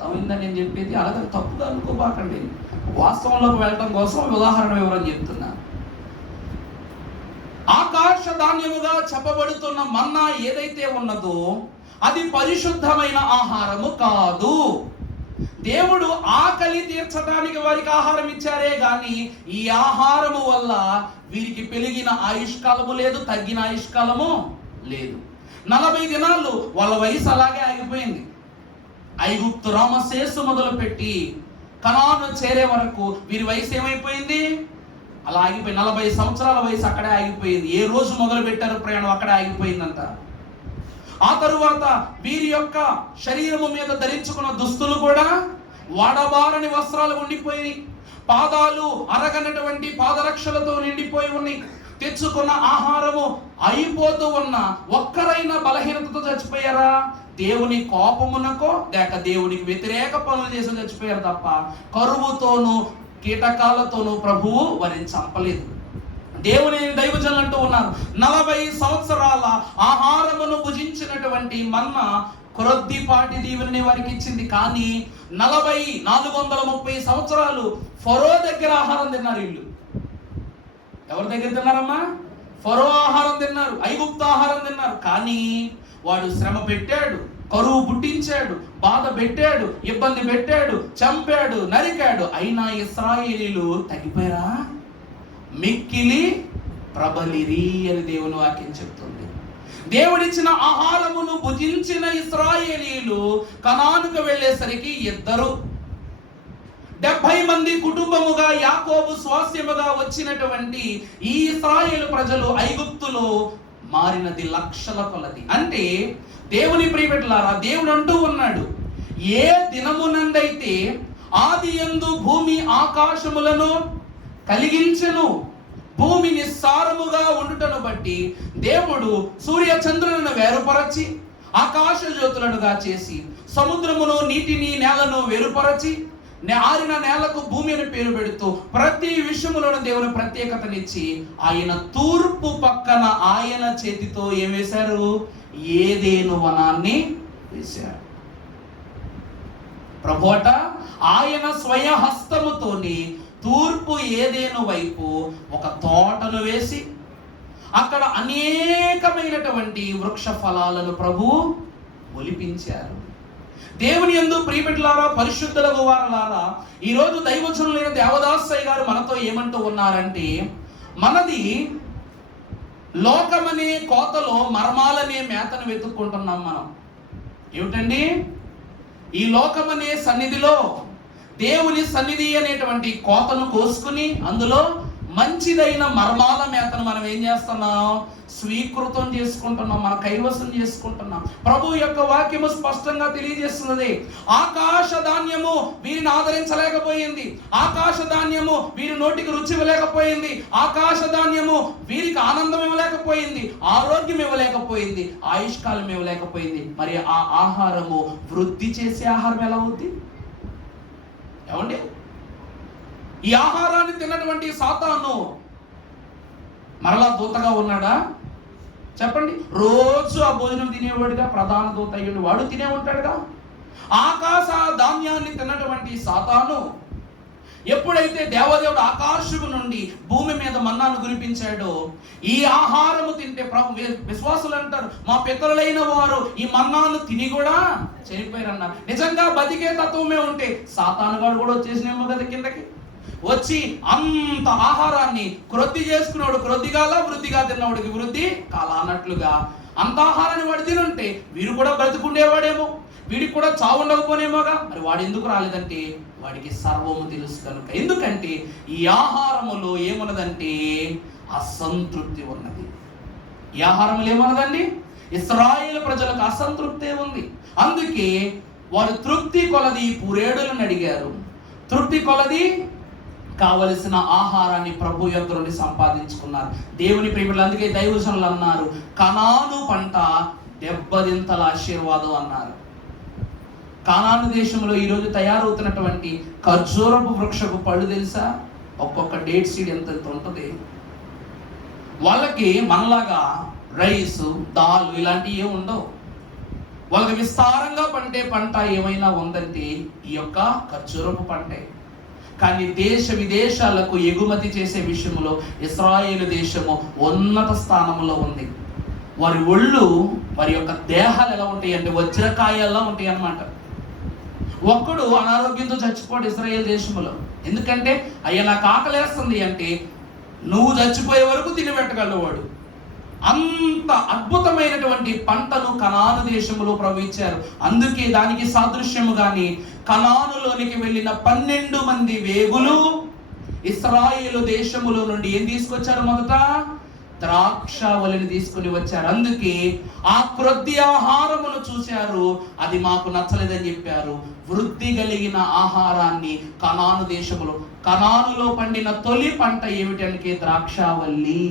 తమిందని నేను చెప్పేది అలాగే తప్పుగా అనుకోబాకండి. వాస్తవంలోకి వెళ్ళటం కోసం ఉదాహరణ వివరం చెప్తున్నా. ఆకాశ ధాన్యముగా చెప్పబడుతున్న మన్నా ఏదైతే ఉన్నదో అది పరిశుద్ధమైన ఆహారము కాదు. దేవుడు ఆకలి తీర్చడానికి వారికి ఆహారం ఇచ్చారే గాని ఈ ఆహారము వల్ల వీరికి పెరిగిన ఆయుష్కాలము లేదు, తగ్గిన ఆయుష్కాలము లేదు. 40 దినాలు వాళ్ళ వయసు అలాగే ఆగిపోయింది. ఐగుప్తు రామశేషు మొదలు పెట్టి కనాను చేరే వరకు వీరి వయసు ఏమైపోయింది? అలా ఆగిపోయి 40 సంవత్సరాల వయసు అక్కడే ఆగిపోయింది. ఏ రోజు మొదలు పెట్టారు ప్రయాణం అక్కడే ఆగిపోయిందంట. ఆ తరువాత వీరి యొక్క శరీరము మీద ధరించుకున్న దుస్తులు కూడా వాడబారని వస్త్రాలు ఉండిపోయి, పాదాలు అరగనటువంటి పాదరక్షలతో నిండిపోయి ఉన్నాయి. తెచ్చుకున్న ఆహారము అయిపోతూ ఉన్న ఒక్కరైనా బలహీనతతో చచ్చిపోయారా? దేవుని కోపమునకో లేక దేవునికి వ్యతిరేక పనులు చేసి చచ్చిపోయారు తప్ప కరువుతోనూ కీటకాలతోనూ ప్రభువు వారిని చంపలేదు. దేవుని దైవజనులు అంటూ ఉన్నారు, 40 సంవత్సరాల ఆహారమును భుజించినటువంటి మన్నా క్రొద్దిపాటి దీవెనని వారికి ఇచ్చింది. కానీ 430 సంవత్సరాలు ఫరో దగ్గర ఆహారం తిన్నారు వీళ్ళు. ఎవరి దగ్గర తిన్నారమ్మా? ఫరో ఆహారం తిన్నారు, ఐగుప్తు ఆహారం తిన్నారు. కానీ వాడు శ్రమ పెట్టాడు, కరువు పుట్టించాడు, బాధ పెట్టాడు, ఇబ్బంది పెట్టాడు, చంపాడు, నరికాడు. అయినా ఇశ్రాయేలీయులు తగ్గిపోయారా? మిక్కిలి ప్రబలిరి అని దేవుని వాక్యం చెప్తుంది. దేవుడిచ్చిన ఆహారమును భుజించిన ఇశ్రాయేలీయులు కనానుకు వెళ్ళేసరికి 70 మంది కుటుంబముగా యాకోబు స్వాస్థ్యముగా వచ్చినటువంటి ఈ ఇశ్రాయేలు ప్రజలు ఐగుప్తులో మారినది లక్షల కొలది. అంటే దేవుని ప్రియబిడ్డలారా, దేవుడు అంటూ ఉన్నాడు, ఏ దినమునందైతే ఆదియందు భూమి ఆకాశములను కలిగించెను, భూమి నిస్సారముగా ఉండుటను బట్టి దేవుడు సూర్య చంద్రులను వేరుపరచి ఆకాశ జ్యోతులనుగా చేసి సముద్రమును నీటిని నేలను వేరుపరచి ఆరిన నేలకు భూమి అని పేరు పెడుతూ ప్రతి విషయములను దేవుని ప్రత్యేకతనిచ్చి ఆయన తూర్పు పక్కన ఆయన చేతితో ఏం వేశారు? ఏదేను వనాన్ని వేశారు. ప్రభువట ఆయన స్వయహస్తముతోని తూర్పు ఏదేను వైపు ఒక తోటను వేసి అక్కడ అనేకమైనటువంటి వృక్ష ఫలాలను ప్రభువు ఒలిపించారు. దేవుని యందు ప్రియబిడ్డలారా, పరిశుద్ధులకు వారలారా, ఈరోజు దైవజనులైన దేవదాసయ్య గారు మనతో ఏమంటూ ఉన్నారంటే, మనది లోకమనే కోతలో మర్మాలనే మేతను వెతుక్కుంటున్నాం. మనం ఏమిటండి? ఈ లోకమనే సన్నిధిలో దేవుని సన్నిధి అనేటువంటి కోతను కోసుకుని అందులో మంచిదైన మర్మాల మేతను మనం ఏం చేస్తున్నాం? స్వీకృతం చేసుకుంటున్నాం, మన కైవసం చేసుకుంటున్నాం. ప్రభు యొక్క వాక్యము స్పష్టంగా తెలియజేస్తున్నది. ఆకాశ ధాన్యము వీరిని ఆదరించలేకపోయింది, ఆకాశ ధాన్యము వీరి నోటికి రుచి ఇవ్వలేకపోయింది, ఆకాశ ధాన్యము వీరికి ఆనందం ఇవ్వలేకపోయింది, ఆరోగ్యం ఇవ్వలేకపోయింది, ఆయుష్కాలం ఇవ్వలేకపోయింది. మరి ఆ ఆహారము వృద్ధి చేసే ఆహారం ఎలా అవుద్ది? ఏమండి? ఈ ఆహారాన్ని తిన్నటువంటి సాతాను మరలా దూతగా ఉన్నాడా? చెప్పండి. రోజు ఆ భోజనం తినేవాడుగా, ప్రధాన దూత అయ్యుడు వాడు తినే ఉంటాడుగా. ఆకాశ ధాన్యాన్ని తిన్నటువంటి సాతాను ఎప్పుడైతే దేవదేవుడు ఆకాశము నుండి భూమి మీద మన్నాను కురిపించాడో, ఈ ఆహారము తింటే ప్రభు విశ్వాసులు అంటారు, మా పితరులైన వారు ఈ మన్నాను తిని కూడా చనిపోయారన్నారు. నిజంగా బతికే తత్వమే ఉంటే సాతానుగాడు కూడా వచ్చేసినేమో కదా కిందకి. వచ్చి అంత ఆహారాన్ని క్రొద్ది చేసుకున్నాడు, క్రొద్దిగాల వృద్ధిగా తిన్నవాడికి వృద్ధి కాల అన్నట్లుగా అంత ఆహారాన్ని వాడు తినుంటే వీరు కూడా బ్రతుకుండేవాడేమో, వీడికి కూడా చావు ఉండకపోనేమోగా. మరి వాడు ఎందుకు రాలేదంటే వాడికి సర్వము తెలుసు కనుక. ఎందుకంటే ఈ ఆహారములో ఏమున్నదంటే అసంతృప్తి ఉన్నది. ఈ ఆహారములు ఏమున్నదండి? ఇశ్రాయేలు ప్రజలకు అసంతృప్తే ఉంది. అందుకే వారు తృప్తి కొలది పురేడులను అడిగారు, తృప్తి కొలది కావలసిన ఆహారాన్ని ప్రభు యొక్క నుండి సంపాదించుకున్నారు. దేవుని ప్రేమికులు అందుకే దైవజనులు అన్నారు, కనాను పంట 70 ఆశీర్వాదం అన్నారు. కానాను దేశంలో ఈరోజు తయారవుతున్నటువంటి ఖర్జూరపు వృక్షపు పళ్ళు తెలుసా? ఒక్కొక్క డేట్ సీడ్ ఎంత ఉంటుంది. వాళ్ళకి మనలాగా రైస్, దాల్ ఇలాంటివి ఏమి ఉండవు. వాళ్ళకి విస్తారంగా పండే పంట ఏమైనా ఉందంటే ఈ యొక్క ఖర్జూరపు పంటే. కానీ దేశ విదేశాలకు ఎగుమతి చేసే విషయంలో ఇశ్రాయేలు దేశము ఉన్నత స్థానంలో ఉంది. వారి ఒళ్ళు, వారి యొక్క దేహాలు ఎలా ఉంటాయి అంటే వజ్రకాయల్లా ఉంటాయి అన్నమాట. ఒక్కడు అనారోగ్యంతో చచ్చిపోడు ఇశ్రాయేల్ దేశంలో. ఎందుకంటే అయ్యా నాకు ఆకలేస్తుంది అంటే నువ్వు చచ్చిపోయే వరకు తిని పెట్టగలడు వాడు. అంత అద్భుతమైనటువంటి పంటను కనాను దేశంలో ప్రవహించారు. అందుకే దానికి సాదృశ్యము గాని కనానులోనికి వెళ్ళిన 12 మంది వేగులు ఇశ్రాయేలు దేశములో నుండి ఏం తీసుకొచ్చారు? మొదట ద్రాక్షావళిని తీసుకుని వచ్చారు. అందుకే ఆ క్రొద్ది ఆహారమును చూశారు, అది మాకు నచ్చలేదని చెప్పారు. వృద్ధి కలిగిన ఆహారాన్ని కనాను దేశములో, కనానులో పండిన తొలి పంట ఏమిటంటే ద్రాక్షావళి.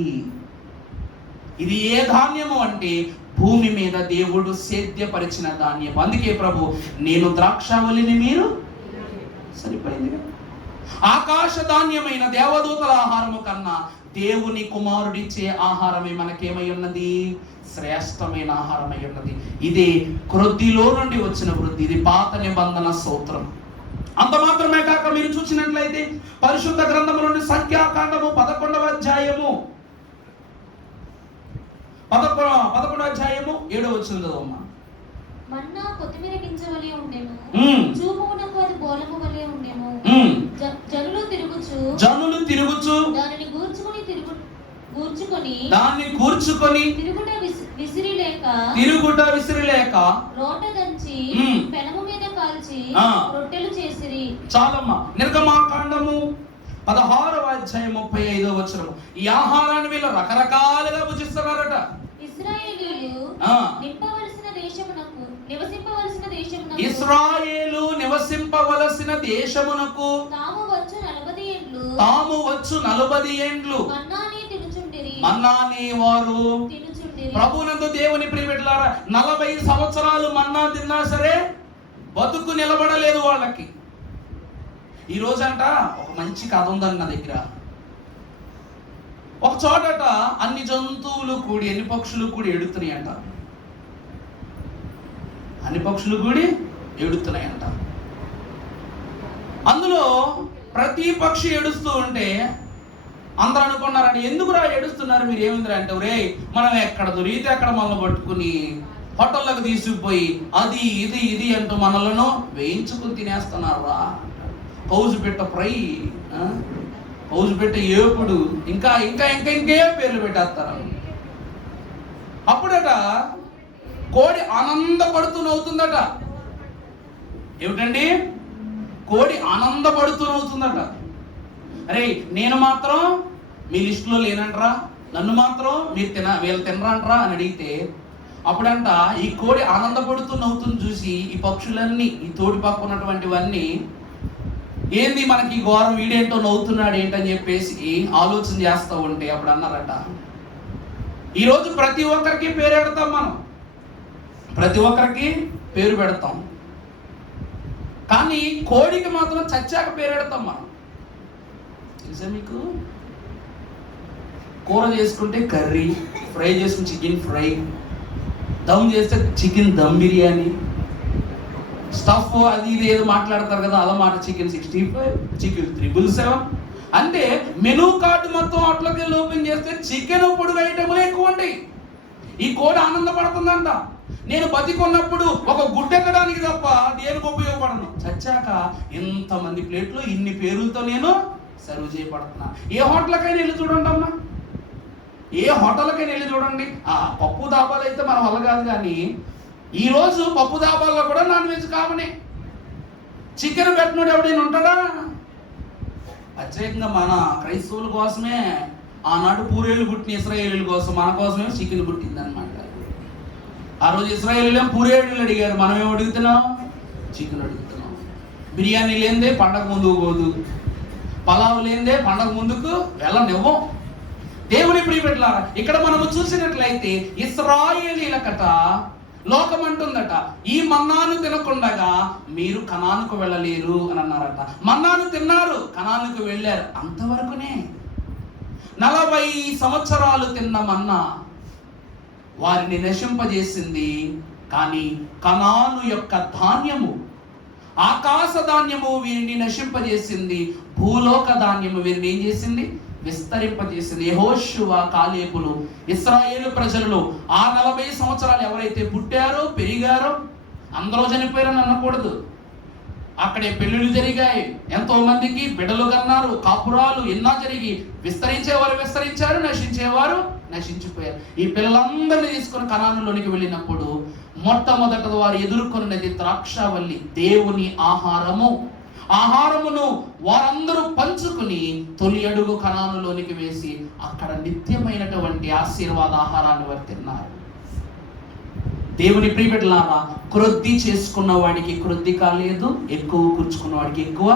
ఇది ఏ ధాన్యము అంటే భూమి మీద దేవుడు సేద్యపరిచిన ధాన్యం. అందుకే ప్రభు నేను ద్రాక్షావళిని మీరు సరిపోయింది కదా. ఆకాశ ధాన్యమైన దేవదూతల ఆహారము కన్నా దేవుని కుమారుడిచ్చే ఆహారమే మనకేమై ఉన్నది? శ్రేష్టమైన ఆహారమై ఉన్నది. ఇదే క్రొద్దిలో నుండి వచ్చిన వృద్ధి. ఇది పాత నిబంధన సూత్రం. అంత మాత్రమే కాక మీరు చూసినట్లయితే పరిశుద్ధ గ్రంథము నుండి సంఖ్యాకాండము 11వ అధ్యాయము 11వ అధ్యాయము 7వ వచనం చదవమ్మా. మన్నా కొత్తిమీర గింజ వలె ఉండెను, చూపునకు అది బోలము వలె ఉండెను. జనులు తిరుగుచు దానిని గూర్చుకొని తిరుగుట విసిరిలేక రోట దంచి పెనము మీద కాల్చి రొట్టెలు చేసిరి. చాలమ్మా. నిర్గమాకాండము 16వ అధ్యాయం 35వ వచనం. ఈ ఆహారాన్ని వీళ్ళు రకరకాలుగా భుజిస్తున్నారట. ఇశ్రాయేలు నివసింపవలసిన దేశమునకు తాము వచ్చు 40 ఏండ్లు మన్నాని వారు ప్రభునందు దేవుని ప్రియబిడ్డలారా 40 సంవత్సరాలు మన్నా తిన్నా సరే బతుకు నిలబడలేదు వాళ్ళకి. ఈ రోజంట ఒక మంచి కథ ఉందని నా దగ్గర. ఒక చోటట అన్ని జంతువులు కూడి, అన్ని పక్షులు కూడి ఎడుతున్నాయి అంట. అన్ని పక్షులు కూడి ఎడుతున్నాయి అంట. అందులో ప్రతి పక్షి ఏడుస్తూ ఉంటే అందరూ అనుకున్నారని, ఎందుకురా ఏడుస్తున్నారు మీరు, ఏముందిరా అంటే, రే మనం ఎక్కడ దొరికితే అక్కడ మనల్ని పట్టుకుని హోటళ్ళకు తీసుకుపోయి అది ఇది ఇది అంటూ మనలను వేయించుకుని తినేస్తున్నారా. కౌజు పెట్ట ఫ్రై, కౌజు పెట్ట ఏపుడు, ఇంకా ఇంకా ఇంకా ఇంకే పేర్లు పెట్టేస్తారు. అప్పుడట కోడి ఆనందపడుతూ నవ్వుతుందట. ఏమిటండి? కోడి ఆనందపడుతూ నవ్వుతుందట. అరే నేను మాత్రం మీ లిస్టులో లేనంటరా, నన్ను మాత్రం మీరు వీళ్ళు తినరా అంటరా అని అడిగితే అప్పుడంట ఈ కోడి ఆనందపడుతూ నవ్వుతుంది చూసి ఈ పక్షులన్నీ, ఈ తోటి పక్క ఉన్నటువంటివన్నీ, ఏంది మనకి ఘోరం, వీడేంటో నవ్వుతున్నాడు ఏంటని చెప్పేసి ఆలోచన చేస్తూ ఉంటే అప్పుడు అన్నారట, ఈరోజు ప్రతి ఒక్కరికి పేరు పెడతాం, మనం ప్రతి ఒక్కరికి పేరు పెడతాం, కానీ కోడికి మాత్రం చచ్చాక పేరు పెడతాం మనం. తెలుసా మీకు? కూర చేసుకుంటే కర్రీ, ఫ్రై చేసుకుంటే చికెన్ ఫ్రై, దమ్ చేస్తే చికెన్ దమ్ బిర్యానీ, స్టఫ్ అది ఇది ఏదో మాట్లాడతారు కదా, అలా మాట చికెన్ 65, చికెన్ 777. అంటే మెనూ కార్డు మొత్తం అట్లకి ఓపెన్ చేస్తే చికెన్ పొడుగు ఐటెంలు ఎక్కువ ఉంటాయి. ఈ కోడి ఆనందపడుతుందంట, నేను బతికున్నప్పుడు ఒక గుడ్డెక్కడానికి తప్ప దేనికి ఉపయోగపడను, చచ్చాక ఇంతమంది ప్లేట్లు ఇన్ని పేర్లతో నేను సర్వ్ చేయబడుతున్నా. ఏ హోటల్కైనా వెళ్ళి చూడండి అమ్మా, ఏ హోటల్కైనా వెళ్ళి చూడండి. పప్పు దాబాలు అయితే మన వల్ల కాదు, కానీ ఈరోజు పప్పు దాబాల్లో కూడా నాన్ వెజ్ కామనే. చికెన్ పెట్టినోడు ఎవడైనా ఉంటాడా? ప్రత్యేకంగా మన క్రైస్తవుల కోసమే ఆనాడు పూరేళ్ళు పుట్టిన ఇశ్రాయేలీల కోసం, మన కోసమే చికెన్ పుట్టింది అనమాట. ఆ రోజు ఇశ్రాయేలీలు పూరేళ్ళు అడిగారు, మనం ఏం అడుగుతున్నాం? చికెన్ అడుగుతున్నాం. బిర్యానీ లేనిదే పండగ ముందుకు పోదు, పలావ్ లేనిదే పండగ ముందుకు వెళ్ళనివ్వం. దేవుని ప్రియబిడ్డలారా, ఇక్కడ మనము చూసినట్లయితే ఇశ్రాయేలీలకట లోకం అంటుందట, ఈ మన్నాను తినకుండగా మీరు కనానుకు వెళ్ళలేరు అని అన్నారట. మన్నాను తిన్నారు, కనానుకు వెళ్ళారు, అంతవరకునే. 40 సంవత్సరాలు తిన్న మన్నా వారిని నశింపజేసింది. కానీ కనాను యొక్క ధాన్యము, ఆకాశ ధాన్యము వీరిని నశింపజేసింది. భూలోక ధాన్యము వీరిని ఏం చేసింది? విస్తరింపజేసింది. యెహోషువ, కాలేబులు ఇశ్రాయేలు ప్రజలలో ఆ 40 సంవత్సరాలు ఎవరైతే పుట్టారో పెరిగారో అందరూ చనిపోయారని అనకూడదు. అక్కడే పెళ్లిళ్ళు జరిగాయి, ఎంతో మందికి బిడ్డలు కన్నారు, కాపురాలు ఎన్నో జరిగి విస్తరించేవారు విస్తరించారు, నశించేవారు నశించిపోయారు. ఈ పిల్లలందరినీ తీసుకొని కనానులోనికి వెళ్ళినప్పుడు మొట్టమొదట వారు ఎదుర్కొన్నది ద్రాక్షావల్లి, దేవుని ఆహారము. ఆహారమును వారందరూ పంచుకుని తొలి అడుగు కనానులోనికి వేసి అక్కడ నిత్యమైనటువంటి ఆశీర్వాద ఆహారాన్ని వారు తిన్నారు. దేవుని ప్రియబిడ్డలారా, క్రొద్ది చేసుకున్న వాడికి క్రొద్ది కాలేదు, ఎక్కువ కూర్చుకున్న వాడికి ఎక్కువ.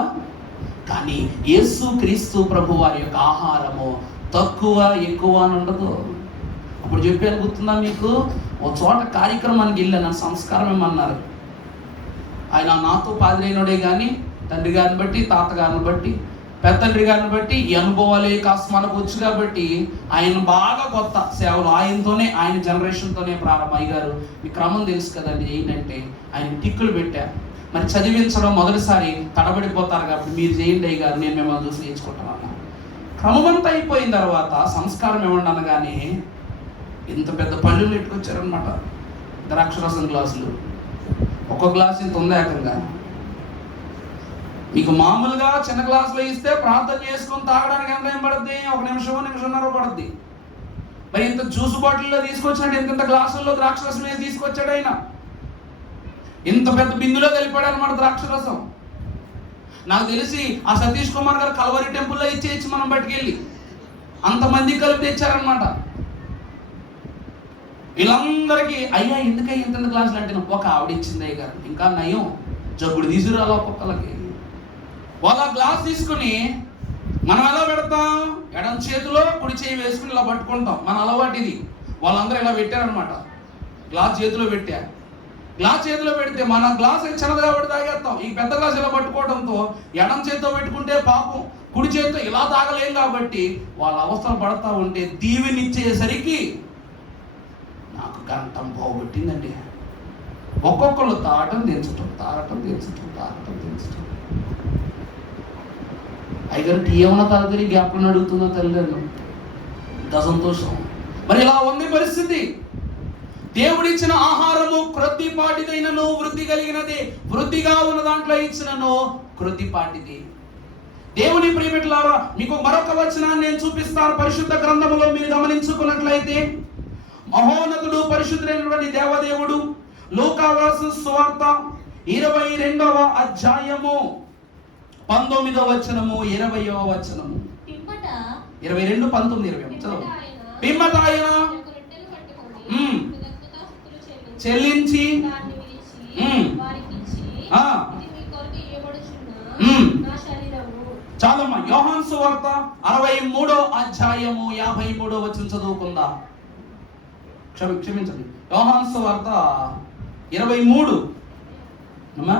కానీ యేసు క్రీస్తు ప్రభు వారి యొక్క ఆహారము తక్కువ ఎక్కువ అని ఉండదు. అప్పుడు చెప్పాను, గుర్తుందా మీకు? ఓ చోట కార్యక్రమానికి వెళ్ళాను, సంస్కారం ఏమన్నారు. ఆయన నాతో పాదిరైనడే కానీ తండ్రి గారిని బట్టి, తాతగారిని బట్టి, పెద్దండ్రి గారిని బట్టి ఈ అనుభవాలే కాస్త మనకు వచ్చు కాబట్టి ఆయన బాగా కొత్త సేవలు ఆయనతోనే, ఆయన జనరేషన్తోనే ప్రారంభం. అయ్యారు మీ క్రమం తెలుసు కదండి, ఏంటంటే ఆయన టిక్కులు పెట్టారు. మరి చదివించడం మొదటిసారి తడబడిపోతారు కాబట్టి మీరు చేయండి అయ్యారు, నేను మిమ్మల్ని చూసి నేర్చుకుంటాను. క్రమం అంతా అయిపోయిన తర్వాత సంస్కారం ఇవ్వండి అనగానే ఇంత పెద్ద పళ్ళు పెట్టుకొచ్చారనమాట. ద్రాక్షరసం గ్లాసులు, ఒక్కొక్క గ్లాసు ఇంత ఉంది ఏకంగా. మీకు మామూలుగా చిన్న గ్లాసులో ఇస్తే ప్రార్థన చేసుకొని తాగడానికి ఎంత ఏం పడుద్ది? 1 నిమిషం, నిమిషంన్నర పడుద్ది. మరి ఇంత జ్యూస్ బాటిల్లో తీసుకొచ్చినట్టు ఇంత గ్లాసుల్లో ద్రాక్షరసం వేసి తీసుకొచ్చాడు ఆయన. ఇంత పెద్ద బిందులో కలిపాడు అనమాట ద్రాక్షరసం. నాకు తెలిసి ఆ సతీష్ కుమార్ గారు కల్వరి టెంపుల్లో ఇచ్చేయచ్చు మనం బయటికెళ్ళి, అంతమంది కలిపి తెచ్చారనమాట. వీళ్ళందరికీ అయ్యా ఎందుకయ్యా ఇంత గ్లాసులు అంటే ఒక ఆవిడ ఇచ్చింది అయ్య గారు, ఇంకా నయం జబ్బుడు తీసుకురాలి ఒక్కొక్కలకి. వాళ్ళ గ్లాస్ తీసుకుని మనం ఎలా పెడతాం? ఎడం చేతిలో కుడి చేయి వేసుకుని ఇలా పట్టుకుంటాం, మన అలవాటు ఇది. వాళ్ళందరూ ఇలా పెట్టారనమాట, గ్లాస్ చేతిలో పెట్టారు. గ్లాస్ చేతిలో పెడితే మన గ్లాస్ చిన్నది కాబట్టి తాగేస్తాం. ఈ పెద్ద గ్లాస్ ఇలా పట్టుకోవడంతో ఎడం చేతితో పెట్టుకుంటే పాపం, కుడి చేతితో ఇలా తాగలేం కాబట్టి వాళ్ళ అవస్థలు పడతా ఉంటే దీవెనిచ్చేసరికి నాకు గంటం పోగొట్టిందండి. ఒక్కొక్కరు తాగటం దించటం, తాగటం దించటం, తాగటం దించటం. అయ్యగారు టీ ఏమన్నా తాగుతుంది గ్యాప్లను అడుగుతుందో తల్లిదండ్రులు. ఇంత సంతోషం. మరి ఇలా ఉంది పరిస్థితి. దేవుడిచ్చిన ఆహారము క్రొద్దిపాటిదైనను వృద్ధి కలిగినది, వృద్ధిగా ఉన్న దాంట్లో ఇచ్చినను క్రొద్దిపాటిది. దేవుని ప్రియమిట్లారా, మీకు మరొక వచనాన్ని నేను చూపిస్తాను. పరిశుద్ధ గ్రంథములో మీరు గమనించుకున్నట్లయితే, మహోన్నతుడు పరిశుద్ధుడైనటువంటి దేవదేవుడు లూకా రాసిన సువార్త 22వ అధ్యాయము 19వ వచనము 20వ వచనము. 22, 19, 20 చదువు. పిమ్మట ఆయన చెల్లించి చాలమ్మా. యోహాను సువార్త 63వ అధ్యాయము 53వ వచనం చదువుకుందాం. క్షమించండి, యోహాను సువార్త 23. అమ్మా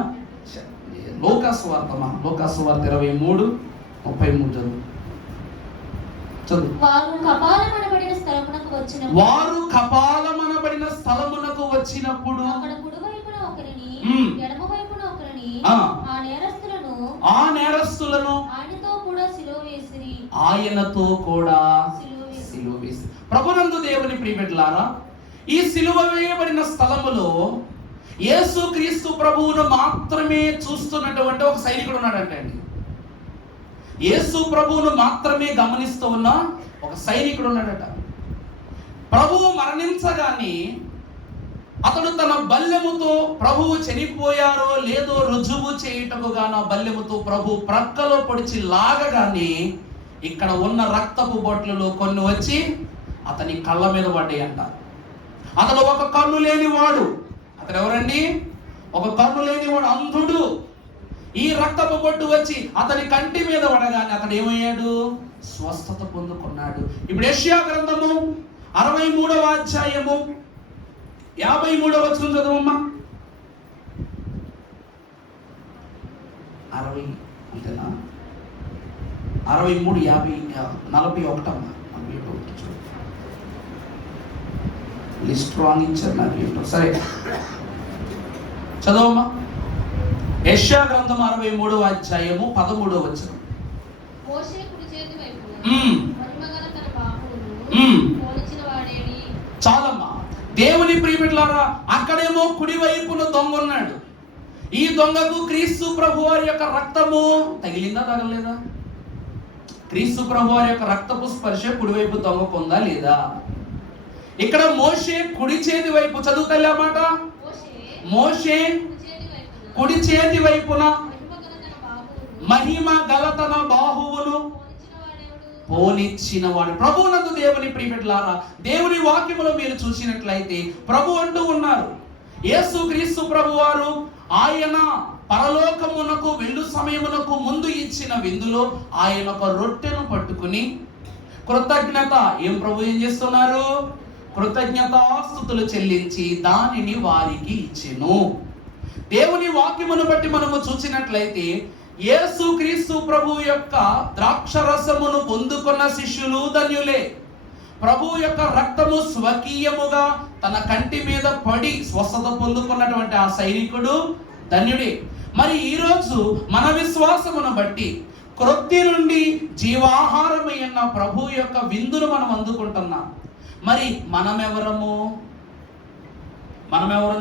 లూకా సువార్త 23, 33 చదువు. వారు కపాలమనబడిన స్థలమునకు వచ్చినప్పుడు ఆ నేరస్తులను ఆయనతో కూడా సిలువ వేసి. ప్రభునందు దేవుని ప్రియబిడ్డలారా, ఈ సిలువ వేయబడిన స్థలములో యేసు క్రీస్తు ప్రభువును మాత్రమే చూస్తున్నటువంటి ఒక సైనికుడు ఉన్నాడంటే అండి. యేసు ప్రభువును మాత్రమే గమనిస్తూ ఉన్న ఒక సైనికుడు ఉన్నాడట. ప్రభువు మరణించగానే అతడు తన బల్లెముతో ప్రభువు చనిపోయారో లేదో రుజువు చేయుటకు గాన బల్లెముతో ప్రభు ప్రక్కలో పొడిచి లాగగానే ఇక్కడ ఉన్న రక్తపు బొట్లలో కొన్ని వచ్చి అతని కళ్ళ మీద పడ్డాయంట. అతడు ఒక కన్ను లేనివాడు. అతడు ఎవరండి? ఒక కన్ను లేనివాడు, అంధుడు. ఈ రక్తపు బొట్టు వచ్చి అతని కంటి మీద పడగానే అతడు ఏమయ్యాడు? స్వస్థత పొందుకున్నాడు. ఇప్పుడు యెషయా గ్రంథము 63వ అధ్యాయము 53వ వచనం చదవమ్మా. 60 అంతేనా? 63, 50, 41 అమ్మా. 41 చూడు. లిస్ట్ రాంగ్ ఇచ్చారు నాకు. సరే చదవమ్మా. యెషయా గ్రంథం 63వ అధ్యాయము 13వ వచనం. చాలమ్మా. దేవుని ప్రియమిట్లారా, అక్కడేమో కుడి వైపున దొంగ ఉన్నాడు. ఈ దొంగకు క్రీస్తు ప్రభు వారి యొక్క రక్తము తగిలిందా తగలలేదా? క్రీస్తు ప్రభు వారి యొక్క రక్తపు స్పర్శ కుడివైపు దొంగ పొందా లేదా? ఇక్కడ మోషే కుడి చేతి వైపు, చదువుతలే మాట, మోషే కుడి చేతి వైపున మహిమ గల తన బాహువును పోనిచ్చిన వాడు. ప్రభువునందు దేవుని ప్రియబిడ్డలారా, దేవుని వాక్యములో మీరు చూసినట్లయితే ప్రభు అంటూ ఉన్నారు, యేసు క్రీస్తు ప్రభు వారు ఆయన పరలోకమునకు వెళ్ళు సమయమునకు ముందు ఇచ్చిన విందులో ఆయన ఒక రొట్టెను పట్టుకుని కృతజ్ఞత, ప్రభు ఏం చేస్తున్నారు? కృతజ్ఞతాస్తుతులు చెల్లించి దానిని వారికి ఇచ్చెను. దేవుని వాక్యమును బట్టి మనము చూసినట్లయితే యేసు క్రీస్తు ప్రభు యొక్క ద్రాక్షరసమును పొందుకున్న శిష్యులు ధన్యులే. ప్రభు యొక్క రక్తము స్వకీయముగా తన కంటి మీద పడి స్వస్థత పొందుకున్నటువంటి ఆ సైనికుడు ధన్యుడే. మరి ఈరోజు మన విశ్వాసమును బట్టి క్రొత్తి నుండి జీవాహారమైన ప్రభు యొక్క విందును మనం అందుకుంటున్నాం. మరి మనమెవరము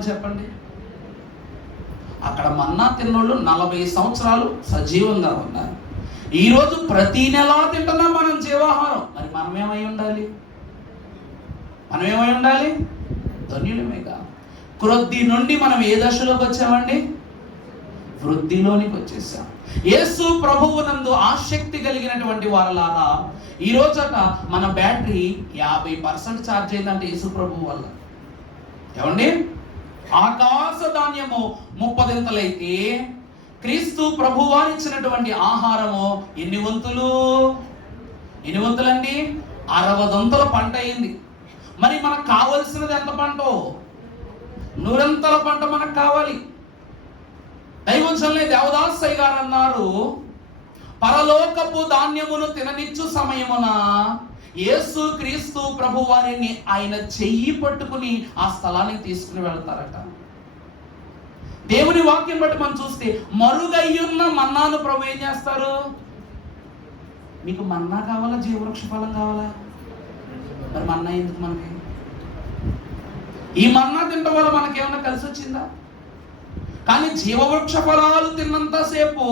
చెప్పండి? అక్కడ మన్నా తిన్నోళ్ళు 40 సంవత్సరాలు సజీవంగా ఉన్నారు. ఈరోజు ప్రతి నెల తింటున్నాం మనం జీవాహారం. మరి మనమేమై ఉండాలి? ధన్యులమేగా. క్రొద్ది నుండి మనం ఏ దశలోకి వచ్చామండి? వృద్ధిలోనికి వచ్చేసాం. యేసు ప్రభువునందు ఆసక్తి కలిగినటువంటి వారలారా, ఈ రోజట మన బ్యాటరీ 50% ఛార్జ్ అయిందంటే యేసు ప్రభువు వల్ల. ఏమండి? ఆకాశ ధాన్యము 30 అయితే క్రీస్తు ప్రభు వారిచ్చినటువంటి ఆహారము ఎన్ని వంతులండి? 60 పంట అయింది. మరి మనకు కావలసినది ఎంత పంటో? 100 పంట మనకు కావాలి. దైవజనులే దేవదాసయ్య గారు అన్నారు, పరలోకపు ధాన్యమును తిననిచ్చు సమయమున యేసు క్రీస్తు ప్రభు వారిని ఆయన చెయ్యి పట్టుకుని ఆ స్థలానికి తీసుకుని వెళ్తారట. దేవుని వాక్యం బట్టి మనం చూస్తే మరుగయ్యున్న మన్నాను ప్రభు ఏం చేస్తారు? మీకు మన్నా కావాలా, జీవవృక్ష ఫలం కావాలా? మరి మన్నా ఎందుకు మనకి? ఈ మన్నా తినడం వల్ల మనకేమైనా కలిసి వచ్చిందా? కానీ జీవవృక్ష ఫలాలు తిన్నంతసేపు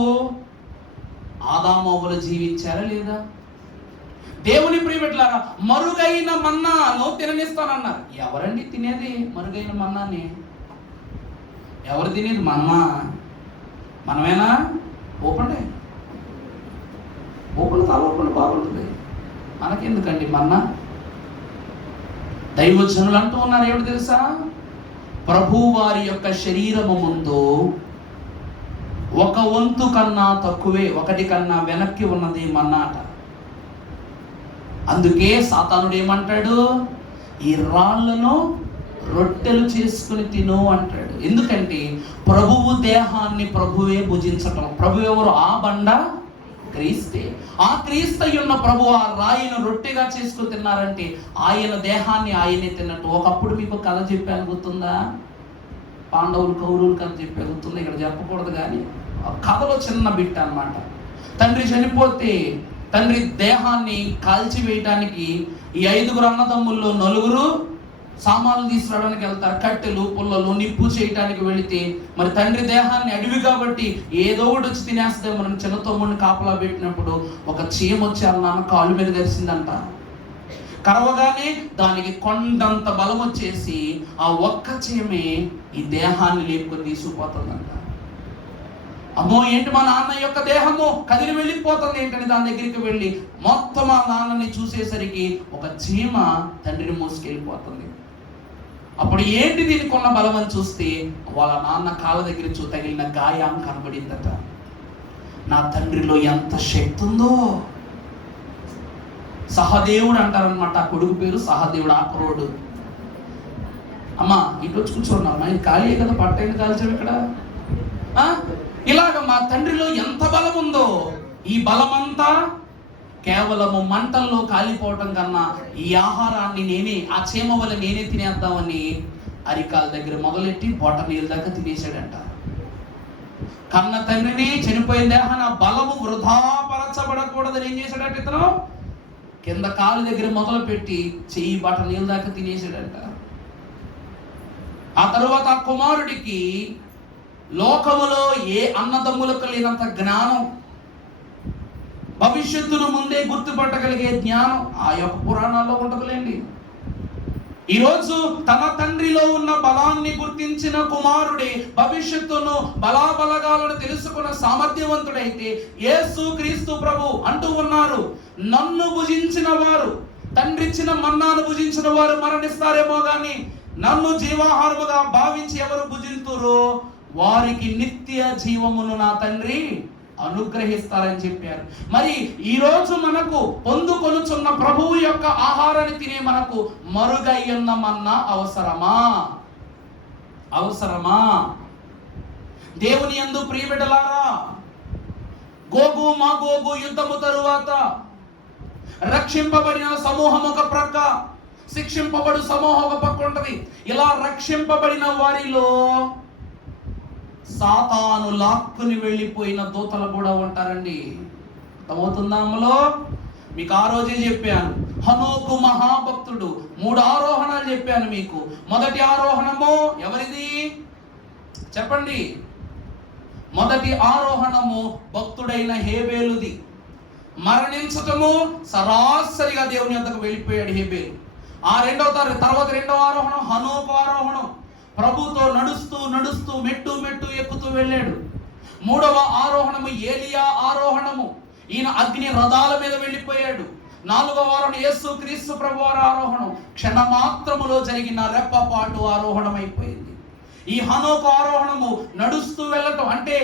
ఆదామవ్వలు జీవించారా లేదా? దేవుని ప్రియబిడ్డలారా, మరుగైన మన్నాను తిననిస్తానన్నారు. ఎవరండి తినేది మరుగైన మన్నాని? ఎవరు తినేది మన్నా? మనమేనా? ఓపండి తలోపండి, బాగుంటుంది. మనకెందుకండి మన్నా? దైవజనులు అంటూ ఉన్నారు, ఏమిటి తెలుసా? ప్రభు వారి యొక్క శరీరము ముందు 1 వంతు కన్నా తక్కువే, 1 కన్నా వెనక్కి ఉన్నది మన్నాట. అందుకే సాతానుడు ఏమంటాడు? ఈ రాళ్లను రొట్టెలు చేసుకుని తిను అంటాడు. ఎందుకంటే ప్రభువు దేహాన్ని ప్రభువే భుజించటం. ప్రభు ఎవరు? ఆ బండ క్రీస్తే. ఆ క్రీస్తయున్న ప్రభు ఆ రాయిను రొట్టెగా చేసుకుని తిన్నారంటే ఆయన దేహాన్ని ఆయనే తిన్నట్టు. ఒకప్పుడు మీకు కథ చెప్పాను, గుర్తుందా? పాండవులు కౌరవులు కథ చెప్పాను, గుర్తుందా? ఇక్కడ చెప్పకూడదు కానీ కథలో చిన్న బిట్ అన్నమాట. తండ్రి చనిపోతే తండ్రి దేహాన్ని కాల్చివేయడానికి ఈ 5 అన్నదమ్ముల్లో 4 సామాన్లు తీసుకురావడానికి వెళ్తారు. కట్టెలు, పుల్లలు, నిప్పు చేయడానికి వెళితే మరి తండ్రి దేహాన్ని అడవి కాబట్టి ఏదో ఒకటి వచ్చి తినేస్తే మనం చిన్న తమ్ముడిని కాపలా పెట్టినప్పుడు ఒక చీమ వచ్చి వాళ్ళ నాన్న కాళ్ళు మీద గరిసిందంట. కరవగానే దానికి కొండంత బలం వచ్చేసి ఆ ఒక్క చీమే ఈ దేహాన్ని లేపుకొని తీసుకుపోతుందంట. అమ్మో ఏంటి మా నాన్న యొక్క దేహము కదిలి వెళ్ళిపోతుంది ఏంటని దాని దగ్గరికి వెళ్ళి మొత్తం ఆ నాన్నని చూసేసరికి ఒక చీమ తండ్రిని మోసుకెళ్ళిపోతుంది. అప్పుడు ఏంటి దీనికి ఉన్న బలం అని చూస్తే వాళ్ళ నాన్న కాళ్ళ దగ్గర తగిలిన గాయం కనబడిందట. నా తండ్రిలో ఎంత శక్తి ఉందో! సహదేవుడు అంటారనమాట. ఆ కొడుకు పేరు సహదేవుడు, ఆకురోడు. అమ్మా ఇటు వచ్చి కూర్చోండమ్మా, ఇది ఖాళీ కదా, పట్టైన కాల్చావు ఇక్కడ. ఇలాగ మా తండ్రిలో ఎంత బలం ఉందో, ఈ బలమంతా కేవలము మంటల్లో కాలిపోవటం కన్నా ఈ ఆహారాన్ని నేనే, ఆ చీమ వల్ల నేనే తినేద్దామని అరికాల దగ్గర మొదలెట్టి బొట నీళ్ళ దాకా తినేసాడంట. కన్న తండ్రిని, చనిపోయిన దేహాన్ని ఆ బలము వృధాపరచబడకూడదని ఏం చేశాడంట ఇతను? కింద కాలు దగ్గర మొదలు పెట్టి చెయ్యి బట నీళ్ళ దాకా తినేసాడంట. ఆ తరువాత ఆ కుమారుడికి లోకములో ఏ అన్నదమ్ములకు లేనంత జ్ఞానం, భవిష్యత్తును ముందే గుర్తుపట్టగలిగే జ్ఞానం ఆ యొక్క పురాణాల్లో ఉంటుందిలేండి. ఈరోజు తన తండ్రిలో ఉన్న బలాన్ని గుర్తించిన కుమారుడే భవిష్యత్తును బలాబలగాలను తెలుసుకున్న సామర్థ్యవంతుడైతే యేసు క్రీస్తు ప్రభు అంటూ ఉన్నారు, నన్ను భుజించిన వారు, తండ్రిచ్చిన మన్నాను భుజించిన వారు మరణిస్తారేమో గాని నన్ను జీవాహారముగా భావించి ఎవరు భుజింతురో వారికి నిత్య జీవమును నా తండ్రి అనుగ్రహిస్తారని చెప్పారు. మరి ఈ రోజు మనకు పొందుకొనుచున్న ప్రభువు యొక్క ఆహారాన్ని తినే మనకు మరుగయ్యున్న మన్నా అవసరమా? అవసరమా? దేవుని యందు ప్రియబిడ్డలారా, గోగు మాగోగు యుద్ధము తరువాత రక్షింపబడిన సమూహం ఒక ప్రక్క, శిక్షింపబడు సమూహం ఒక పక్క ఉంటది. ఇలా రక్షింపబడిన వారిలో సాతాను లాక్కుని వెళ్ళిపోయిన దూతలు కూడా ఉంటారండి. అర్థమవుతుందా? అమ్మలో మీకు ఆ రోజే చెప్పాను, హనోకు మహాభక్తుడు 3 ఆరోహణాలు చెప్పాను మీకు. మొదటి ఆరోహణము ఎవరిది చెప్పండి? మొదటి ఆరోహణము భక్తుడైన హేబేలుది. మరణించటము సరాసరిగా దేవుని వద్దకు వెళ్ళిపోయాడు హేబేలు. ఆ తర్వాత 2వ ఆరోహణం హనోకు ఆరోహణం. ప్రభుతో నడుస్తూ నడుస్తూ మెట్టు మెట్టు ఎక్కుతూ వెళ్ళాడు. 3వ ఆరోహణము ఏలియా ఆరోహణము. ఈయన అగ్ని రథాల మీద వెళ్ళిపోయాడు. 4వ ఆరోహణం యేసు క్రీస్తు ప్రభు వారి ఆరోహణం. క్షణమాత్రములో జరిగిన రెప్పపాటు ఆరోహణం అయిపోయింది. ఈ హనోకు ఆరోహణము నడుస్తూ వెళ్ళటం అంటే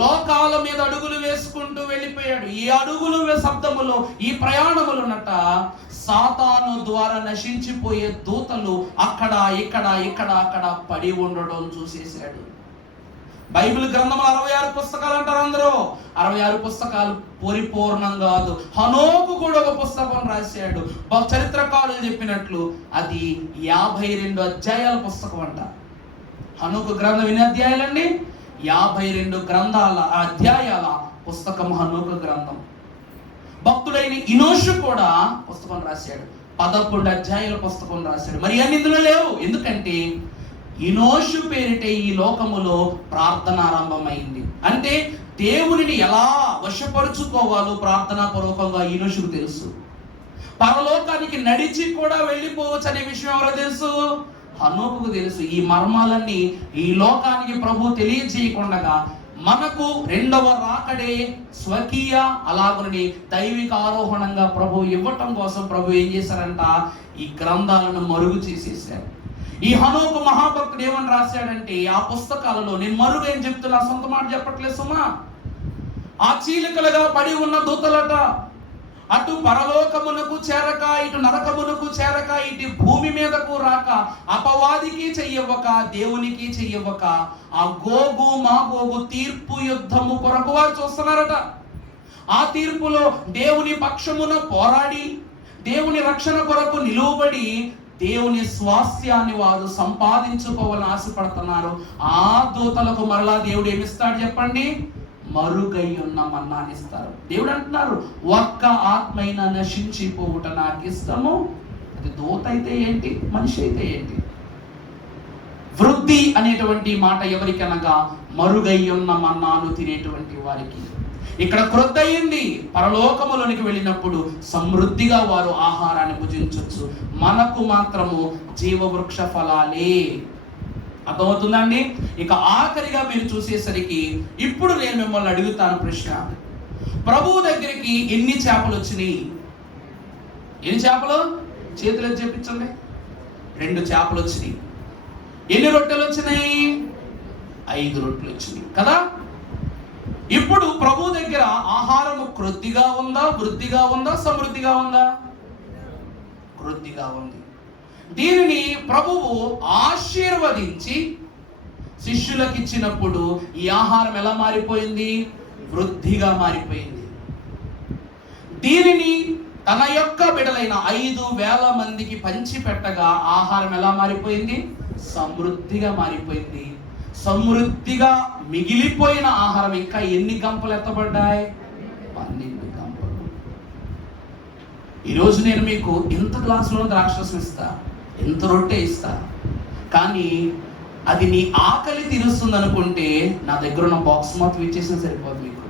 లోకాల మీద అడుగులు వేసుకుంటూ వెళ్ళిపోయాడు. ఈ అడుగులు శబ్దములో ఈ ప్రయాణములున్నట సాతాను ద్వారా నశించిపోయే దూతలు అక్కడ ఇక్కడ ఇక్కడ అక్కడ పడి ఉండడం చూసేశాడు. బైబిల్ గ్రంథంలో 66 పుస్తకాలు అంటారు అందరూ. 66 పుస్తకాలు పరిపూర్ణం కాదు. హనోకు కూడా ఒక పుస్తకం రాశాడు. చరిత్రకారులు చెప్పినట్లు అది 52 అధ్యాయాల పుస్తకం అంట. హనోకు గ్రంథం ఎన్ని అధ్యాయాలండి? 52 అధ్యాయాల పుస్తకం హనోకు గ్రంథం. భక్తుడైన ఇనోషు కూడా పుస్తకం రాశాడు, 11 అధ్యాయాల పుస్తకం రాశాడు. మరి అన్ని ఇందులో లేవు. ఎందుకంటే ఇనోషు పేరిట ఈ లోకములో ప్రార్థన ఆరంభమైంది. అంటే దేవునిని ఎలా వశపరుచుకోవాలో ప్రార్థనా పూర్వకంగా ఇనోషుకు తెలుసు. పరలోకానికి నడిచి కూడా వెళ్ళిపోవచ్చు అనే విషయం ఎవరో తెలుసు? హనోకుకు తెలుసు. ఈ మర్మాలన్నీ ఈ లోకానికి ప్రభు తెలియజేయకుండా మనకు రెండవ రాకడే స్వకీయ అలాగని దైవిక ఆరోహణంగా ప్రభు ఇవ్వటం కోసం ప్రభు ఏం చేశారంట? ఈ గ్రంథాలను మరుగు చేసేసారు. ఈ హనోకు మహాభక్తుడు ఏమని రాశాడంటే, ఆ పుస్తకాలలో, నేను మరుగు ఏం చెప్తున్నా, సొంత మాట చెప్పట్లేదు సుమా, ఆ చీలికలుగా పడి ఉన్న దూతలట అటు పరలోకమునకు చేరక, ఇటు నరకమునకు చేరక, ఇటు భూమి మీదకు రాక, అపవాదికి చెయ్యవ్వక, దేవునికి చెయ్యవ్వక, ఆ గోగు మాగోగు తీర్పు యుద్ధము కొరకు వారు చూస్తున్నారట. ఆ తీర్పులో దేవుని పక్షమున పోరాడి దేవుని రక్షణ కొరకు నిలువబడి దేవుని స్వాస్థ్యాన్ని వారు సంపాదించుకోవాలని ఆశపడుతున్నారు. ఆ దూతలకు మరలా దేవుడు ఏమిస్తాడు చెప్పండి? మరుగై ఉన్న మన్నాన్ని ఇస్తారు. దేవుడు అంటున్నారు, ఒక్క ఆత్మైనా నశించిపోవుట నాకు ఇష్టము. అది దూత అయితే ఏంటి, మనిషి అయితే ఏంటి? వృద్ధి అనేటువంటి మాట ఎవరికనగా మరుగై ఉన్న మన్నాను తినేటువంటి వారికి. ఇక్కడ క్రొద్దయింది. పరలోకములోనికి వెళ్ళినప్పుడు సమృద్ధిగా వారు ఆహారాన్ని భుజించవచ్చు. మనకు మాత్రము జీవవృక్ష ఫలాలే. అర్థమవుతుందండి? ఇక ఆఖరిగా మీరు చూసేసరికి ఇప్పుడు నేను మిమ్మల్ని అడుగుతాను ప్రశ్న, ప్రభువు దగ్గరికి ఎన్ని చేపలు వచ్చినాయి? ఎన్ని చేపలు? చేతులు చెప్పించండి. 2 చేపలు వచ్చినాయి. ఎన్ని రొట్టెలు వచ్చినాయి? 5 రొట్టెలు వచ్చినాయి కదా. ఇప్పుడు ప్రభు దగ్గర ఆహారము క్రొద్దిగా ఉందా, వృద్ధిగా ఉందా, సమృద్ధిగా ఉందా? క్రొద్దిగా ఉంది. దీనిని ప్రభువు ఆశీర్వదించి శిష్యులకు ఇచ్చినప్పుడు ఈ ఆహారం ఎలా మారిపోయింది? వృద్ధిగా మారిపోయింది. దీనిని తన యొక్క బిడ్డలైన 5,000 మందికి పంచి పెట్టగా ఆహారం ఎలా మారిపోయింది? సమృద్ధిగా మారిపోయింది. సమృద్ధిగా మిగిలిపోయిన ఆహారం ఇంకా ఎన్ని గంపలు ఎత్తబడ్డాయి? 12 గంపలు. ఈరోజు నేను మీకు ఇంత గ్లాసులో ద్రాక్షరసం ఇస్తా, ఎంత రొట్టె ఇస్తా, కానీ అది నీ ఆకలి తీరుస్తుంది అనుకుంటే నా దగ్గర ఉన్న బాక్స్ మొత్తం ఇచ్చేసినా సరిపోదు. మీకు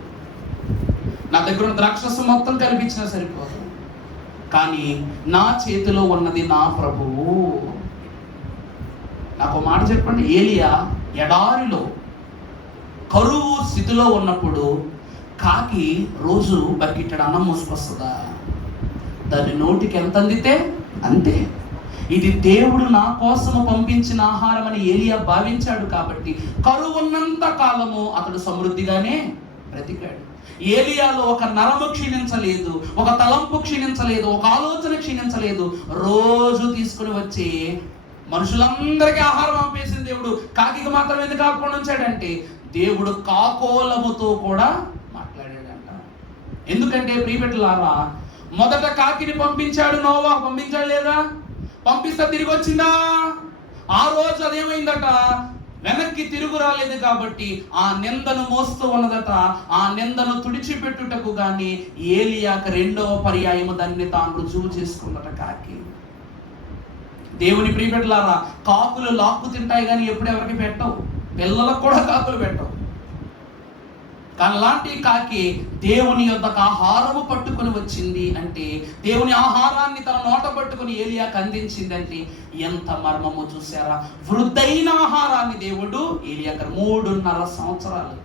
నా దగ్గర ఉన్న ద్రాక్షరసం మొత్తం కల్పించినా సరిపోదు. కానీ నా చేతిలో ఉన్నది నా ప్రభువు. నాకు మాట చెప్పండి, ఏలియా ఎడారిలో కరువు స్థితిలో ఉన్నప్పుడు కాకి రోజు బకెట్టెడు అన్నం మోసుకొస్తుందా? దాని నోటికి ఎంత అందితే అంతే. ఇది దేవుడు నా కోసము పంపించిన ఆహారం అని ఏలియా భావించాడు. కాబట్టి కరువు ఉన్నంత కాలము అతడు సమృద్ధిగానే బ్రతికాడు. ఏలియాలో ఒక నరము క్షీణించలేదు, ఒక తలంపు క్షీణించలేదు, ఒక ఆలోచన క్షీణించలేదు. రోజు తీసుకుని వచ్చి మనుషులందరికీ ఆహారం పంపేసిన దేవుడు కాకికి మాత్రం ఎందుకు కాకుండా ఉంచాడంటే, దేవుడు కాకోలముతో కూడా మాట్లాడాడంట. ఎందుకంటే ప్రియబిడ్డలారా, మొదట కాకిని పంపించాడు నోవా, పంపించాడు లేదా? పంపిస్తే తిరిగి వచ్చిందా? ఆ రోజు అదేమైందట, వెనక్కి తిరుగు రాలేదు. కాబట్టి ఆ నిందను మోస్తూ ఉన్నదట. ఆ నిందను తుడిచిపెట్టుటకు గాని ఏలియాకు 2వ పర్యాయము దాన్ని తాను రుజువు చేసుకున్నట కాకి. దేవుని ప్రియబిడ్డలారా, కాకులు లాక్కు తింటాయి కానీ ఎప్పుడు ఎవరికి పెట్టవు, పిల్లలకు కూడా కాకులు పెట్టవు. కానీ అలాంటి కాకి దేవుని యొద్దకు ఆహారము పట్టుకొని వచ్చింది అంటే, దేవుని ఆహారాన్ని తన నోట పట్టుకొని ఏలియాకు అందించింది అంటే ఎంత మర్మము చూసారా? వృద్ధైన ఆహారాన్ని దేవుడు ఏలియాకు 3.5 సంవత్సరాలు.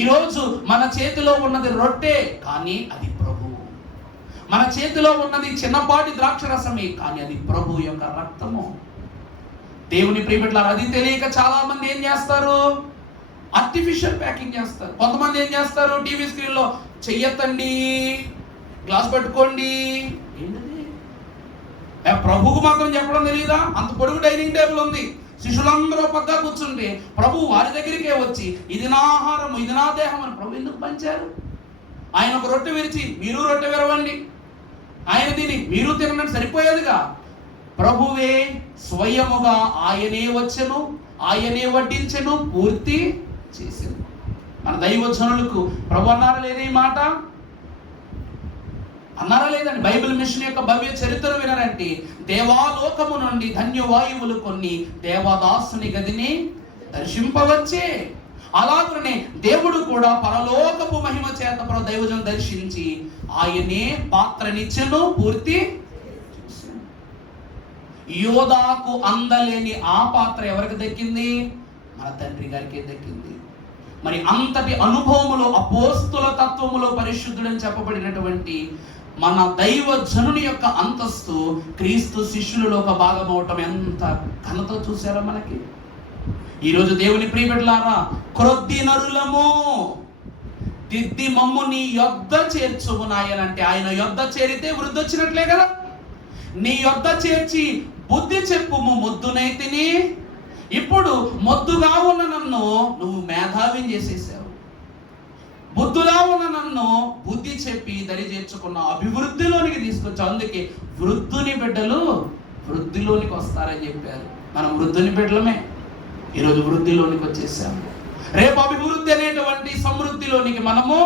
ఈరోజు మన చేతిలో ఉన్నది రొట్టె, కానీ అది ప్రభువు. మన చేతిలో ఉన్నది చిన్నపాటి ద్రాక్షరసమే, కానీ అది ప్రభు యొక్క రక్తము. దేవుని ప్రియబిడ్డలారా, అది తెలియక చాలా మంది ఏం చేస్తారు? ఆర్టిఫిషియల్ ప్యాకింగ్ చేస్తారు. కొంతమంది ఏం చేస్తారు? టీవీ స్క్రీన్లో చెయ్యొద్దండి, గ్లాస్ పట్టుకోండి. ఏంటది? ప్రభువుకు మాత్రం చెప్పడం తెలియదా? అంత పొడుగు డైనింగ్ టేబుల్ ఉంది, శిష్యులందరూ పక్క కూర్చుంటే ప్రభు వారి దగ్గరికే వచ్చి ఇది నా ఆహారం, ఇది నా దేహం అని ప్రభు ఎందుకు పంచారు? ఆయన ఒక రొట్టె విరిచి మీరు రొట్టె విరవండి, ఆయన తిని మీరు తినడానికి సరిపోయేదిగా. ప్రభువే స్వయముగా ఆయనే వచ్చెను, ఆయనే వడ్డించెను, పూర్తి చేశాను. మన దైవజనులకు ప్రభు అన్నారు లేదే మాట, అన్నారా లేదండి? బైబిల్ మిషన్ యొక్క భవ్య చరిత్ర వినరంటే, దేవాలోకము నుండి ధన్యవాయువులు కొన్ని దేవదాసుని గదిని దర్శింపవచ్చే. అలాగనే దేవుడు కూడా పరలోకపు మహిమ చేత దైవజనం దర్శించి ఆయనే పాత్రనిచ్చెను, పూర్తి యోధాకు అందలేని ఆ పాత్ర ఎవరికి దక్కింది? మన తండ్రి గారికి దక్కింది. మరి అంతటి అనుభవములో, అపోస్తుల తత్వములో పరిశుద్ధుడని చెప్పబడినటువంటి మన దైవ జనుని యొక్క అంతస్తు క్రీస్తు శిష్యులలో ఒక భాగం అవటం ఎంత ఘనత చూసారా మనకి. ఈరోజు దేవుని ప్రియబిడ్డలారా, క్రొద్ది నరులము దిద్ది మమ్ము నీ యొద్ద చేర్చుము నాయనంటే, ఆయన యొద్ద చేరితే వృద్ధి వచ్చినట్లే కదా. నీ యొద్ద చేర్చి బుద్ధి చెప్పుము మొద్దునైతిని. ఇప్పుడు మొద్దుగా ఉన్న నన్ను నువ్వు మేధావిని చేసేసావు. బుద్ధులా ఉన్న నన్ను బుద్ధి చెప్పి దరి చేర్చుకున్న అభివృద్ధిలోనికి తీసుకొచ్చావు. అందుకే వృద్ధుని బిడ్డలు వృద్ధిలోనికి వస్తారని చెప్పారు. మనం వృద్ధుని బిడ్డలమే. ఈరోజు వృద్ధిలోనికి వచ్చేసాము. రేపు అభివృద్ధి అనేటువంటి సమృద్ధిలోనికి మనము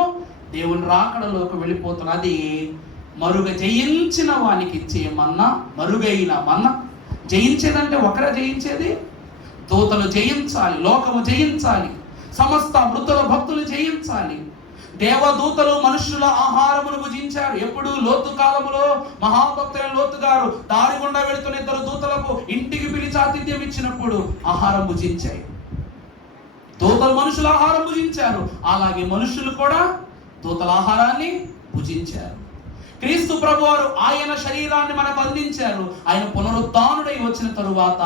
దేవుని రాకడలోకి వెళ్ళిపోతున్నాం. అది మరుగ జయించిన వానికి ఇచ్చే మన్నా, మరుగైన మన్నా. జయించేదంటే ఒకరే జయించేది? దూతలు జయించాలి, లోకము జయించాలి, సమస్త మృతుల భక్తులు జయించాలి. దేవదూతలు మనుషుల ఆహారమును భుజించారు. ఎప్పుడు? లోతు కాలములో మహాభక్తులైన లోతు గారు దారి గుండా వెళుతున్న ఇద్దరు దూతలకు ఇంటికి పిలిచి ఆతిథ్యం ఇచ్చినప్పుడు ఆహారం భుజించాయి. దూతలు మనుషుల ఆహారం భుజించారు. అలాగే మనుషులు కూడా దూతల ఆహారాన్ని భుజించారు. క్రీస్తు ప్రభువారు ఆయన శరీరాన్ని మనకు అందించారు. ఆయన పునరుద్ధానుడై వచ్చిన తరువాత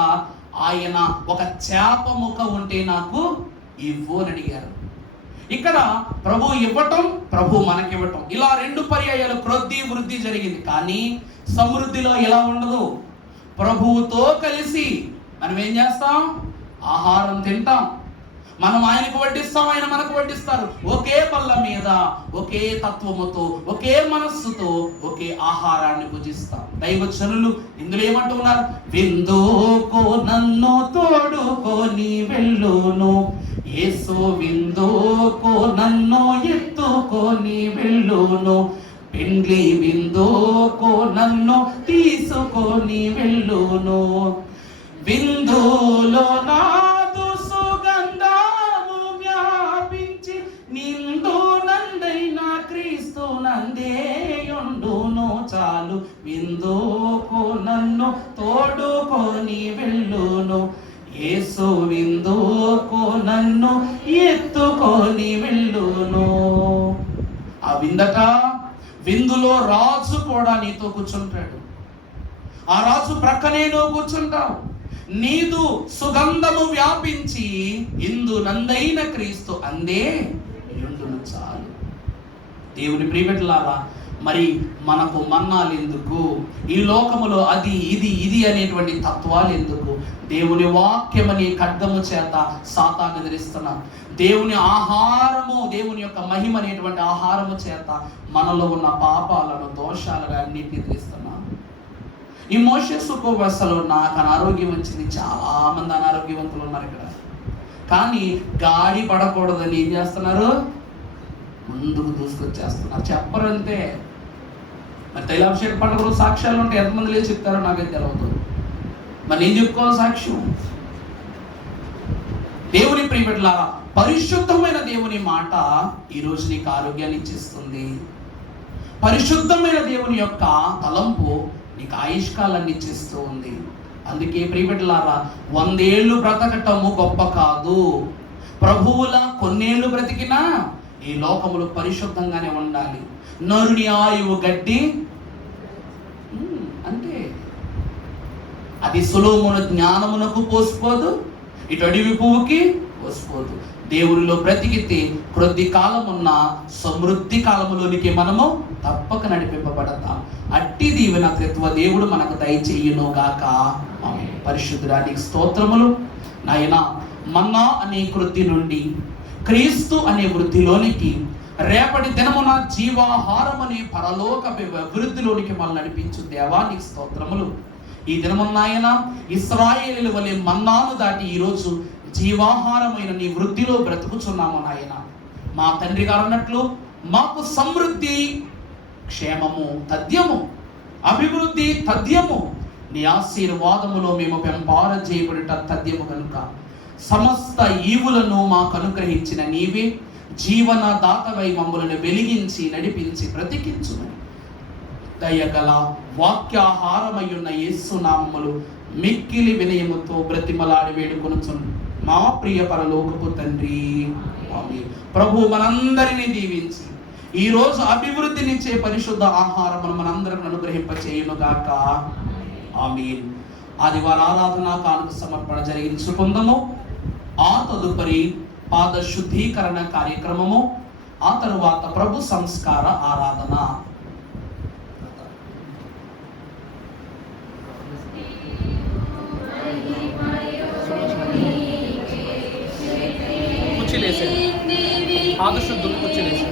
ఆయన ఒక చేప ముఖ ఉంటే నాకు ఇవ్వు అని అడిగారు. ఇక్కడ ప్రభు ఇవ్వటం, ప్రభు మనకివ్వటం, ఇలా రెండు పర్యాయాలు క్రొద్ది వృద్ధి జరిగింది. కానీ సమృద్ధిలో ఎలా ఉండదు. ప్రభువుతో కలిసి మనం ఏం చేస్తాం? ఆహారం తింటాం. మనం ఆయనకు వడ్డిస్తాం, ఆయన మనకు వడ్డిస్తారు. ఒకే పళ్ళ మీద ఒకే తత్వముతో, ఒకే మనస్సుతో ఒకే ఆహారాన్ని భుజిస్తాం. దైవజనులు ఇందులో ఏమంటున్నారు? విందుకో నన్ను తోడుకొని వెళ్ళును, యేసు విందుకో నన్ను ఎత్తుకొని వెళ్ళును, పెండ్లి విందుకో నన్ను తీసుకొని వెళ్ళును, విందులో నాదు సుగంధము వ్యాపించి నిండు నందైన క్రీస్తు నందేయుండును చాలు, విందుకో నన్ను తోడుకొని వెళ్ళును, యేసు విందుకో నన్ను ఎత్తుకొని వెళ్ళును. ఆ విందట, విందులో రాజు కూడా నీతో కూర్చుంటాడు. ఆ రాజు ప్రక్కనే నువ్వు కూర్చుంటావు. నీదు సుగంధము వ్యాపించి ఇందు నందైన క్రీస్తు అందే యుండును చాలు. దేవుని ప్రియబిడ్డలారా, మరి మనకు మన్నాలు ఎందుకు? ఈ లోకములో అది ఇది ఇది అనేటువంటి తత్వాలు ఎందుకు? దేవుని వాక్యమని ఖడ్గము చేత సాతాను ఎదిరిస్తున్నాం. దేవుని ఆహారము, దేవుని యొక్క మహిమ అనేటువంటి ఆహారము చేత మనలో ఉన్న పాపాలను, దోషాలను అన్నింటినీ ఎదిరిస్తున్నాం. ఈ మోషే సుఖోవస్థలో నాకు అనారోగ్యం వచ్చింది. చాలా మంది అనారోగ్యవంతులు ఉన్నారు ఇక్కడ. కానీ గాడి పడకూడదని ఏం చేస్తున్నారు? ముందుకు దూసుకొచ్చేస్తున్నారు. చెప్పరంతే. మరి తైలాభిషేక పండుగలో సాక్ష్యాలు ఉంటే ఎంతమంది లేచి చెప్తారో నాకైతే తెలియదు. మరి నేను చెప్పుకోవాలి సాక్ష్యం. దేవుని ప్రియబిడ్డలారా, పరిశుద్ధమైన దేవుని మాట ఈరోజు నీకు ఆరోగ్యాన్ని ఇచ్చేస్తుంది. పరిశుద్ధమైన దేవుని యొక్క తలంపు నీకు ఆయుష్కాలాన్ని ఇచ్చేస్తూ ఉంది. అందుకే ప్రియబిడ్డలారా, 100 ఏళ్ళు బ్రతకటము గొప్ప కాదు. ప్రభువుల కొన్నేళ్ళు బ్రతికినా ఈ లోకములు పరిశుద్ధంగానే ఉండాలి. నరుని ఆయువు గడ్డి అంటే అది సొలొమోను జ్ఞానమునకు పోసిపోదు, ఇటు అడవి పువ్వుకి పోసిపోదు. దేవునిలో బ్రతికితే క్రొద్ది కాలమున్న సమృద్ధి కాలములోనికి మనము తప్పక నడిపింపబడతాం. అట్టి దీవెన త్రిత్వ దేవుడు మనకు దయచేయును గాక. పరిశుద్ధుడానికి స్తోత్రములు. నాయనా, మన్నా అనే కృతి నుండి క్రీస్తు అనే వృద్ధిలోనికి, రేపటి దినమున జీవాహారం అనే పరలోక అభివృద్ధిలోనికి మనల్ని నడిపించు దేవానికి స్తోత్రములు. ఈ దినమున నాయన, ఇశ్రాయేలీల వలె మన్నాను దాటి ఈరోజు జీవాహారమైన నీ వృద్ధిలో బ్రతుకుచున్నాము నాయన. మా తండ్రి గారు అన్నట్లు మాకు సమృద్ధి క్షేమము తథ్యము, అభివృద్ధి తథ్యము, నీ ఆశీర్వాదములో మేము పెంపార చేయబడుట తథ్యము కనుక సమస్త ఈవులను మాకు అనుగ్రహించిన నీవే జీవన దాతవై మమ్మలను వెలిగించి నడిపించి బ్రతికించుమని దయగల వాక్యాహారమయ్యున్న యేసు నామములు మిక్కిలి వినయముతో బ్రతిమలాడి వేడుకొనుచును మా ప్రియ పరలోకపు తండ్రి. ఆమేన్. ప్రభు మనందరినీ దీవించి ఈ రోజు అభివృద్ధినిచ్చే పరిశుద్ధ ఆహారమును మనందరం అనుగ్రహింపచేయును గాక. ఆమేన్. ఆదివారం ఆరాధన కానుక సమర్పణ జరిగించుకుందాము. ఆ తదుపరి పాద శుద్ధీకరణ కార్యక్రమము, ఆ తరువాత ప్రభు సంస్కార ఆరాధన. కుర్చీలేసే పాద శుద్ధులు కుర్చీలేసే